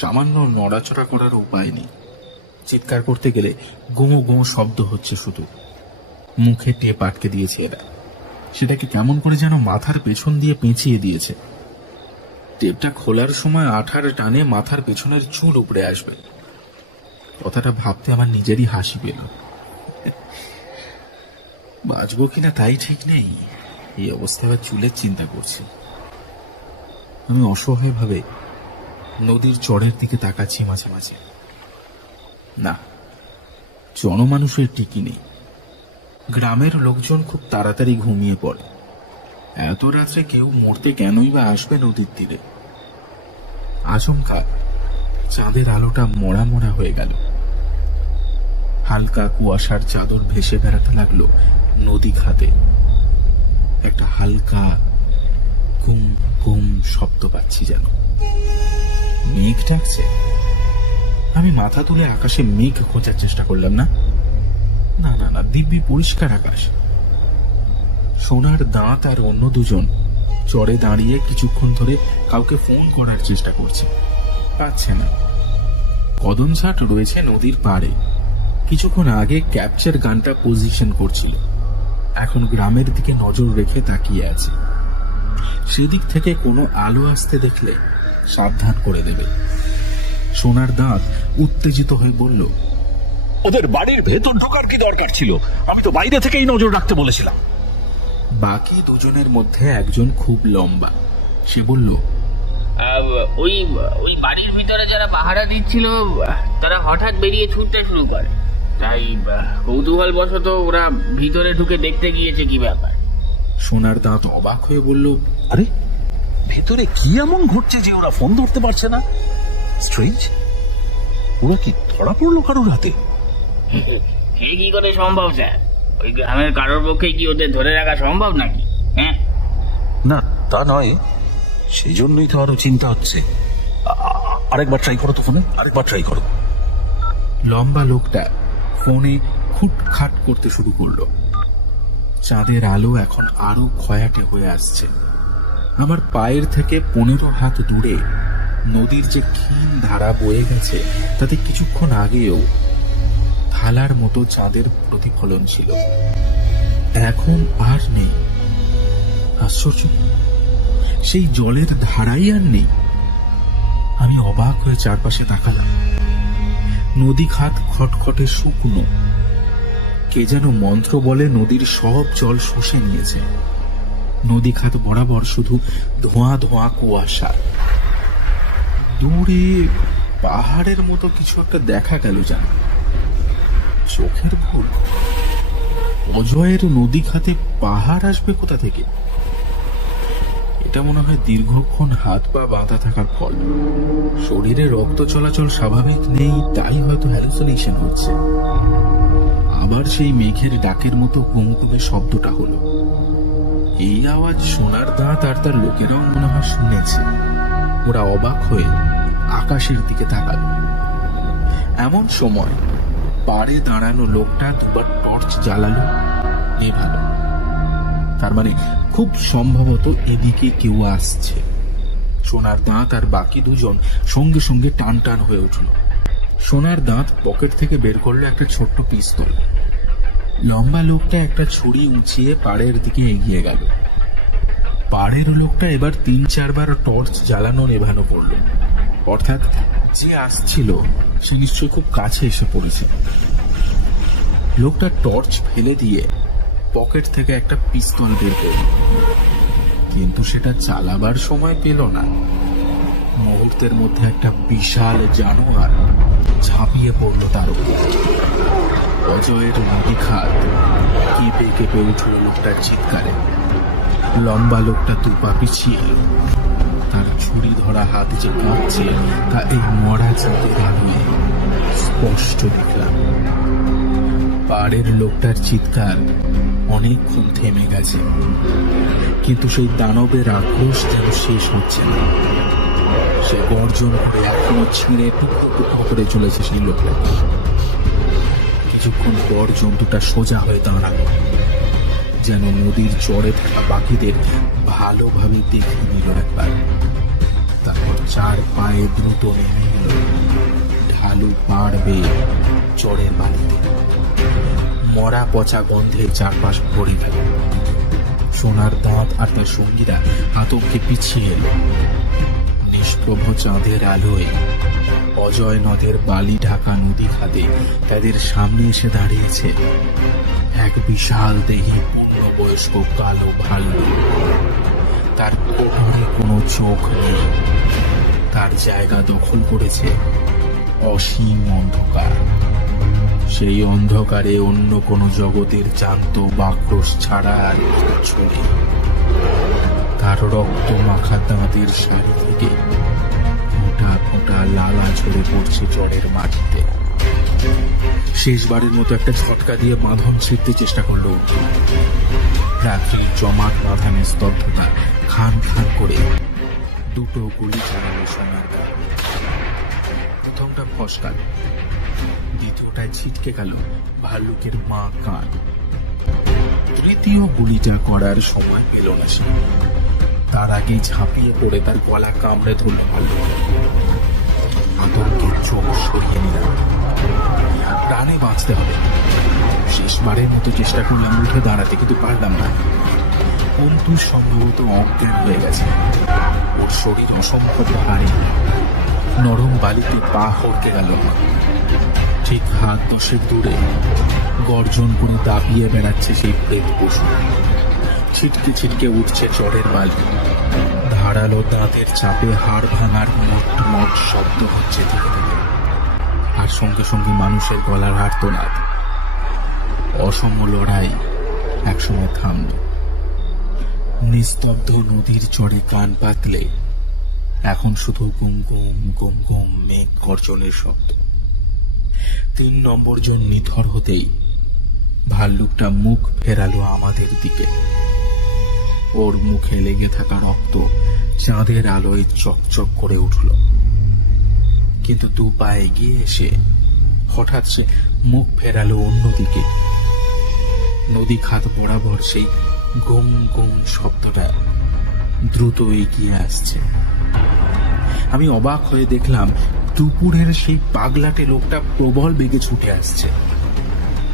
সামান্য নড়াচড়া করার উপায় নেই। চিৎকার করতে গেলে গোঁ গোঁ শব্দ হচ্ছে শুধু। মুখে টেপ আটকে দিয়েছে এরা। সেটাকে কেমন করে যেন মাথার পেছন দিয়ে পেঁচিয়ে দিয়েছে। টেপটা খোলার সময় আঠার টানে মাথার পেছনের চুল উপড়ে আসবে। কথাটা ভাবতে আমার নিজেরই হাসি পেল। বাঁচবো কিনা তাই ঠিক নেই। এই অবস্থায় আবার চুলের চিন্তা করছি। আমি অসহায়ভাবে নদীর চরের দিকে তাকাচ্ছি মাঝে মাঝে। না, জনমানুষের টিকি নেই। গ্রামের লোকজন খুব তাড়াতাড়ি ঘুমিয়ে পড়ে। এত রাত্রে কেউ মরতে কেনই বা আসবে নদীর তীরে? আচমকা চাঁদের আলোটা মরা মরা হয়ে গেল। হালকা কুয়াশার চাদর ভেসে বেড়াতে লাগলো নদী খাতে। একটা হালকা ঘুম ঘুম শব্দ পাচ্ছি যেন। মেঘ ডাকছে। আমি মাথা তুলে আকাশে মেঘ খোঁজার চেষ্টা করলাম। না না না না, দিব্যি পরিষ্কার আকাশ। সোনার দাঁত আর অন্য দুজন চরে দাঁড়িয়ে কিছুক্ষণ ধরে কাউকে ফোন করার চেষ্টা করছে, পাচ্ছে না। কদমঝাট রয়েছে নদীর পাড়ে। কিছুক্ষণ আগে ক্যাপচার গানটা পজিশন করছিল, এখন গ্রামের দিকে নজর রেখে তাকিয়ে আছে। সেদিক থেকে কোনো আলো আসতে দেখলে সাবধান করে দেবে। সোনার দাঁত উত্তেজিত হয়ে বলল, ওদের বাড়ির ভেতর ঢোকার কি দরকার ছিল? আমি তো বাইরে থেকেই নজর রাখতে বলেছিলাম। বাকি দুজনের মধ্যে একজন খুব লম্বা। সে বলল, ওই ওই বাড়ির ভিতরে যারা পাহারা দিচ্ছিল তারা হঠাৎ বেরিয়ে ছুটতে শুরু করে, তাই কৌতূহল বশত ওরা ভিতরে ঢুকে দেখতে গিয়েছে কি ব্যাপার। সোনার দাঁত অবাক হয়ে বলল, আরে ভেতরে কি এমন ঘটছে যে ওরা ফোন ধরতে পারছে না? স্ট্রেঞ্জ। ওরা কি ধরা পড়লো কারোর হাতে? সে কি করে সম্ভব স্যার? ওই গ্রামের কারোর পক্ষে কি ওদের ধরে রাখা সম্ভব নাকি? হ্যাঁ, না তা নয়, সেই জন্যই তো আরো চিন্তা হচ্ছে। আরেকবার ট্রাই করো তো ফোনে, আরেকবার ট্রাই করো। লম্বা লোকটা ফোনে খুটখাট করতে শুরু করলো। চাঁদের আলো এখন আরো খয়াটে হয়ে আসছে। আমার পায়ের থেকে 15 হাত দূরে নদীর যে ক্ষীণ ধারা বয়ে গেছে তাতে কিছুক্ষণ আগেও থালার মতো চাঁদের প্রতিফলন ছিল, এখন আর নেই। আশ্চর্য, সেই জলের ধারাই আর নেই। আমি অবাক হয়ে চারপাশে তাকালাম। নদী খাত খটখটে শুকনো। কে যেন মন্ত্র বলে নদীর সব জল শুষে নিয়েছে। নদী খাত বরাবর শুধু ধোঁয়া ধোঁয়া কুয়াশা। দূরে পাহাড়ের মতো কিছু একটা দেখা গেল যেন। চোখের ভুল। অজয়ের নদী খাতে পাহাড় আসবে কোথা থেকে? এটা মনে হয় দীর্ঘক্ষণ হাত পা বাঁধা থাকার ফল। শরীরে রক্ত চলাচল স্বাভাবিক নেই, তাই হয়তো হ্যালুসিনেশন হচ্ছে। আবার সেই মেঘের ডাকের মতো ঘুমঘুমে শব্দটা হলো। এই আওয়াজ সোনার দাঁত আর তার লোকেরাও মনে হয় শুনেছে। ওরা অবাক হয়ে আকাশের দিকে তাকাল। এমন সময় পাড়ে দাঁড়ানো লোকটা দুবার টর্চ জ্বালালো, নেভালো। তার মানে খুব সম্ভবত এদিকে কেউ আসছে। সোনার দাঁত আর বাকি দুজন সঙ্গে সঙ্গে টান টান হয়ে উঠল। সোনার দাঁত পকেট থেকে বের করলো একটা ছোট্ট পিস্তল। লম্বা লোকটা একটা ছুরি উঁচিয়ে পাড়ের দিকে এগিয়ে গেল। পাড়ের লোকটা এবার 3-4 বার টর্চ জ্বালানো নেভানো করলো, অর্থাৎ যে আসছিল সে নিশ্চয়ই খুব কাছে এসে পড়েছে। লোকটা টর্চ ফেলে দিয়ে পকেট থেকে একটা পিস্তল বের করল, কিন্তু সেটা চালাবার সময় পেল না। মুহূর্তের মধ্যে একটা বিশাল জানোয়ার ঝাঁপিয়ে পড়ল তার উপর। অজয়ের নদী খাত কেঁপে কেঁপে উঠল লোকটার চিৎকারে। লম্বা লোকটা দুপা পিছিয়ে এলো। তার ছুরি ধরা হাত যে কাঁপছে তা এই মরা চাঁদের আলোয় স্পষ্ট দেখলাম। পাড়ের লোকটার চিৎকার অনেকক্ষণ থেমে গেছে, কিন্তু সেই দানবের আক্রোশ যেন শেষ হচ্ছে না। সে গর্জন করে এখনো ছিঁড়ে টুকরো টুকরো করে চলেছে সেই লোকটা। কিছুক্ষণ পর জন্তুটা সোজা হয়ে দাঁড়ালো, যেন নদীর চরে থাকা বাকিদের ভালোভাবে দেখে নিল একবার। তারপর 4 পায়ে দ্রুত নেমে গেল ঢালু পাড় বেয়ে চরের বালিতে। মরা পচা গন্ধে চারপাশ ভরে গেল। সোনার দাঁত আর তার সঙ্গীরা আতঙ্কে পিছিয়ে এলো। নিষ্প্রভ চাঁদের আলোয় অজয় নদের বালি ঢাকা নদী খাতে তাদের সামনে এসে দাঁড়িয়েছে এক বিশাল দেহী পূর্ণবয়স্ক কালো ভাল্লুক। তার কোটরে কোনো চোখ নেই। তার জায়গা দখল করেছে অসীম অন্ধকার। সেই অন্ধকারে অন্য কোনো জগতের জান্ত বাক্রোশ ছাড়া আর কিছু নেই। তার রক্ত মাখা দাঁতের শাড়ি থেকে ফোঁটা ফোঁটা লালা ঝরে পড়ছে জলের মাটিতে। শেষবারের মতো একটা ঝটকা দিয়ে বাঁধন ছিঁড়তে চেষ্টা করলো। রাত্রির জমাট বাঁধা নিস্তব্ধতা খান খান করে 2টো গুলি চালালো সোনার দা। প্রথমটা ফসকাল, দ্বিতীয়টায় ছিটকে গেল ভাল্লুকের মা কান। তৃতীয় গুলিটা করার সময় পেল না সে। তার আগে ঝাঁপিয়ে পড়ে তার গলা কামড়ে ধরল ভাল্লুক। আতঙ্কের চোখ সরিয়ে নিলাম। প্রাণে বাঁচতে হবে। শেষবারের মতো চেষ্টা করলাম উঠে দাঁড়াতে, কিন্তু পারলাম না। অন্তু সম্ভবত অজ্ঞান হয়ে গেছে। ওর শরীর অসম্ভব ভারী। নরম বালিতে পা হড়কে গেল। ঠিক হাত 10 দূরে গর্জন করে দাপিয়ে বেড়াচ্ছে সেই প্রেত পশু। ছিটকে ছিটকে উঠছে চরের বালি। ধারালো দাঁতের চাপে হাড় ভাঙার মট মট শব্দ হচ্ছে থেকে থেকে। আর সঙ্গে সঙ্গে মানুষের গলার আর্তনাদ। অসম লড়াই একসময় থামল। নিস্তব্ধ নদীর চরে কান পাতলে এখন শুধু গুম গুম গুম গুম মেঘ গর্জনের শব্দ। 3 নম্বর জন নিথর হতেই ভাল্লুকটা মুখ ফেরালো আমাদের দিকে। ওর মুখে লেগে থাকা রক্ত চাঁদের আলোয় চকচক করে উঠল। কিন্তু 2 পা এগিয়ে এসে হঠাৎ সে মুখ ফেরালো অন্যদিকে। নদী খাত বরাবর সেই গুম গুম শব্দটা দ্রুত এগিয়ে আসছে। আমি অবাক হয়ে দেখলাম দুপুরের সেই পাগলাটে লোকটা প্রবল বেগে ছুটে আসছে।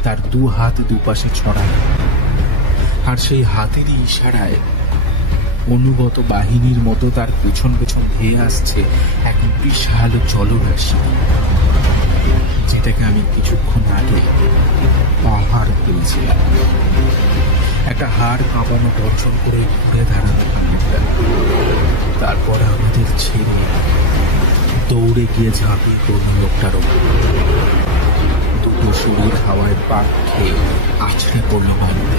তার 2 হাত দুপাশে ছড়ানো, আর সেই হাতেরই ইশারায় অনুগত বাহিনীর মতো তার পেছন পেছন ধেয়ে আসছে এক বিশাল জলরাশি, যেটাকে আমি কিছুক্ষণ আগে পাহাড় পেয়েছিলাম। একটা হাড় কাঁপানো গর্জন করে ঘুরে দাঁড়ানো ভাল্লুকটা। তারপর আমাদের ছেড়ে দৌড়ে গিয়ে ঝাঁপিয়ে পড়ল লোকটার ওপর। 2টো শরীর হাওয়ায় পাক খেয়ে আছড়ে পড়ল ভাল্লুক।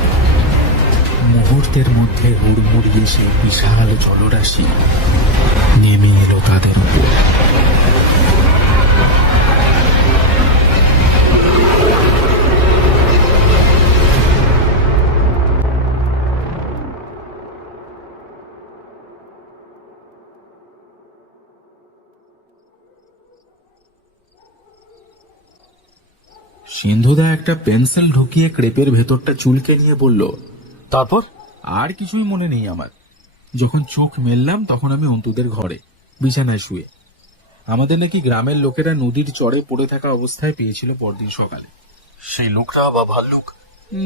মুহূর্তের মধ্যে হুড়মুড়িয়ে সেই বিশাল জলরাশি নেমে এলো তাদের উপর। সিন্ধুদা একটা পেন্সিল ঢুকিয়ে ক্রেপের ভেতরটা চুলকে নিয়ে বলল, তারপর আর কিছুই মনে নেই আমার। যখন চোখ মেললাম তখন আমি অন্তুদের ঘরে বিছানায় শুয়ে। আমাদের নাকি গ্রামের লোকেরা নদীর চরে পড়ে থাকা অবস্থায় পেয়েছিল পরদিন সকালে। সেই লোকটা বা ভাল্লুক?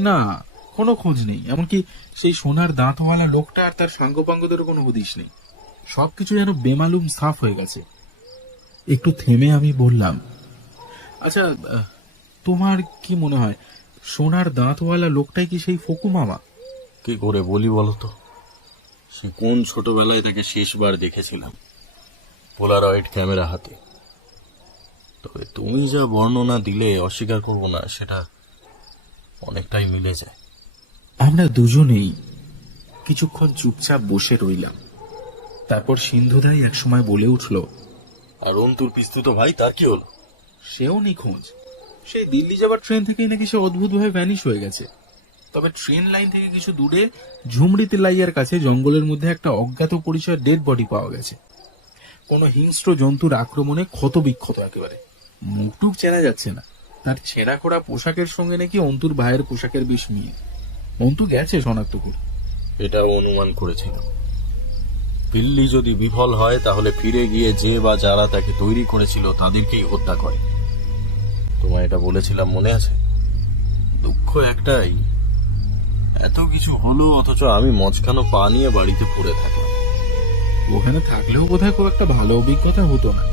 না, কোনো খোঁজ নেই, এমনকি সেই সোনার দাঁতওয়ালা লোকটা আর তার সাঙ্গপাঙ্গদেরও কোনো হদিশ নেই। সবকিছু যেন বেমালুম সাফ হয়ে গেছে। একটু থেমে আমি বললাম, আচ্ছা তোমার কি মনে হয় সোনার দাঁতওয়ালা লোকটাই কি সেই ফকু মামা? কি করে বলি বলতো? সে কোন ছোটবেলায় তাকে শেষবার দেখেছিলাম পোলারয়েড ক্যামেরা হাতে। তবে তুমি যা বর্ণনা দিলে অস্বীকার করব না, সেটা অনেকটাই মিলে যায়। আমরা দুজনেই কিছুক্ষণ চুপচাপ বসে রইলাম। তারপর সিন্ধুদাই একসময় বলে উঠল, আর অন্তুর পিস্তুত ভাই, তার কি হলো? সেও নিখোঁজ। সেই দিল্লি যাবার ট্রেন থেকেই নাকি সে অদ্ভুতভাবে ভ্যানিশ হয়ে গেছে। তবে ট্রেন লাইন থেকে কিছু দূরে ঝুমড়ি তেলাইয়ার কাছে জঙ্গলের মধ্যে একটা অজ্ঞাত পরিচয় ডেড বডি পাওয়া গেছে। কোনো হিংস্র জন্তুর আক্রমণে ক্ষত বিক্ষত একেবারে। মুখটুক চেনা যাচ্ছে না। তার ছেঁড়া খোড়া পোশাকের সঙ্গে নাকি অন্তুর ভাইয়ের পোশাকের বিষ মিয়ে। অন্তু গেছে শনাক্ত করে। এটাও অনুমান করেছিল। দিল্লি যদি বিফল হয় তাহলে ফিরে গিয়ে যে বা যারা তাকে তৈরি করেছিল তাদেরকেই হত্যা করে। তোমায় এটা বলেছিলাম, মনে আছে? দুঃখ একটাই, এত কিছু হলো অথচ আমি মচকানো পা নিয়ে বাড়িতে পড়ে থাকলাম। ওখানে থাকলেও বোধহয় খুব একটা ভালো অভিজ্ঞতা হতো না।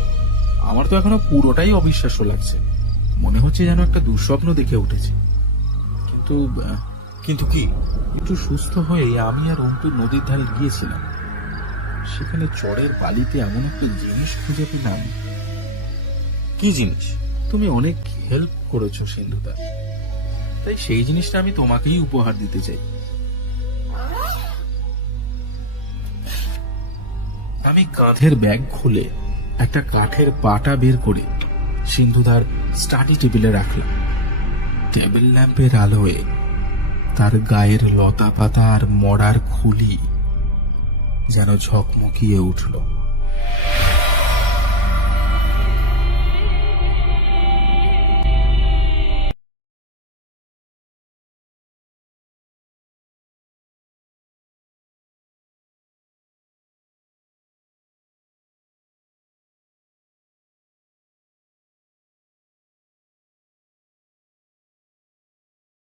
আমার তো এখনো পুরোটাই অবিশ্বাস্য লাগছে। মনে হচ্ছে যেন একটা দুঃস্বপ্ন দেখে উঠেছে। কিন্তু কিন্তু কি? একটু সুস্থ হয়ে আমি আর অন্তু নদীর ধারে গিয়েছিলাম। সেখানে চড়ের বালিতে এমন একটা জিনিস খুঁজে পেলাম। কি জিনিস? তুমি অনেক হেল্প করেছো সিন্ধুদা, তাই সেই জিনিসটা আমি তোমাকেই উপহার দিতে চাই। আমি কাঁধের ব্যাগ খুলে একটা কাঠের পাটা বের করে সিন্ধুদার স্টাডি টেবিলে রাখলাম। টেবিল ল্যাম্পের আলোয় তার গায়ের লতা পাতা আর মরার খুলি যেন ঝকমকিয়ে উঠল।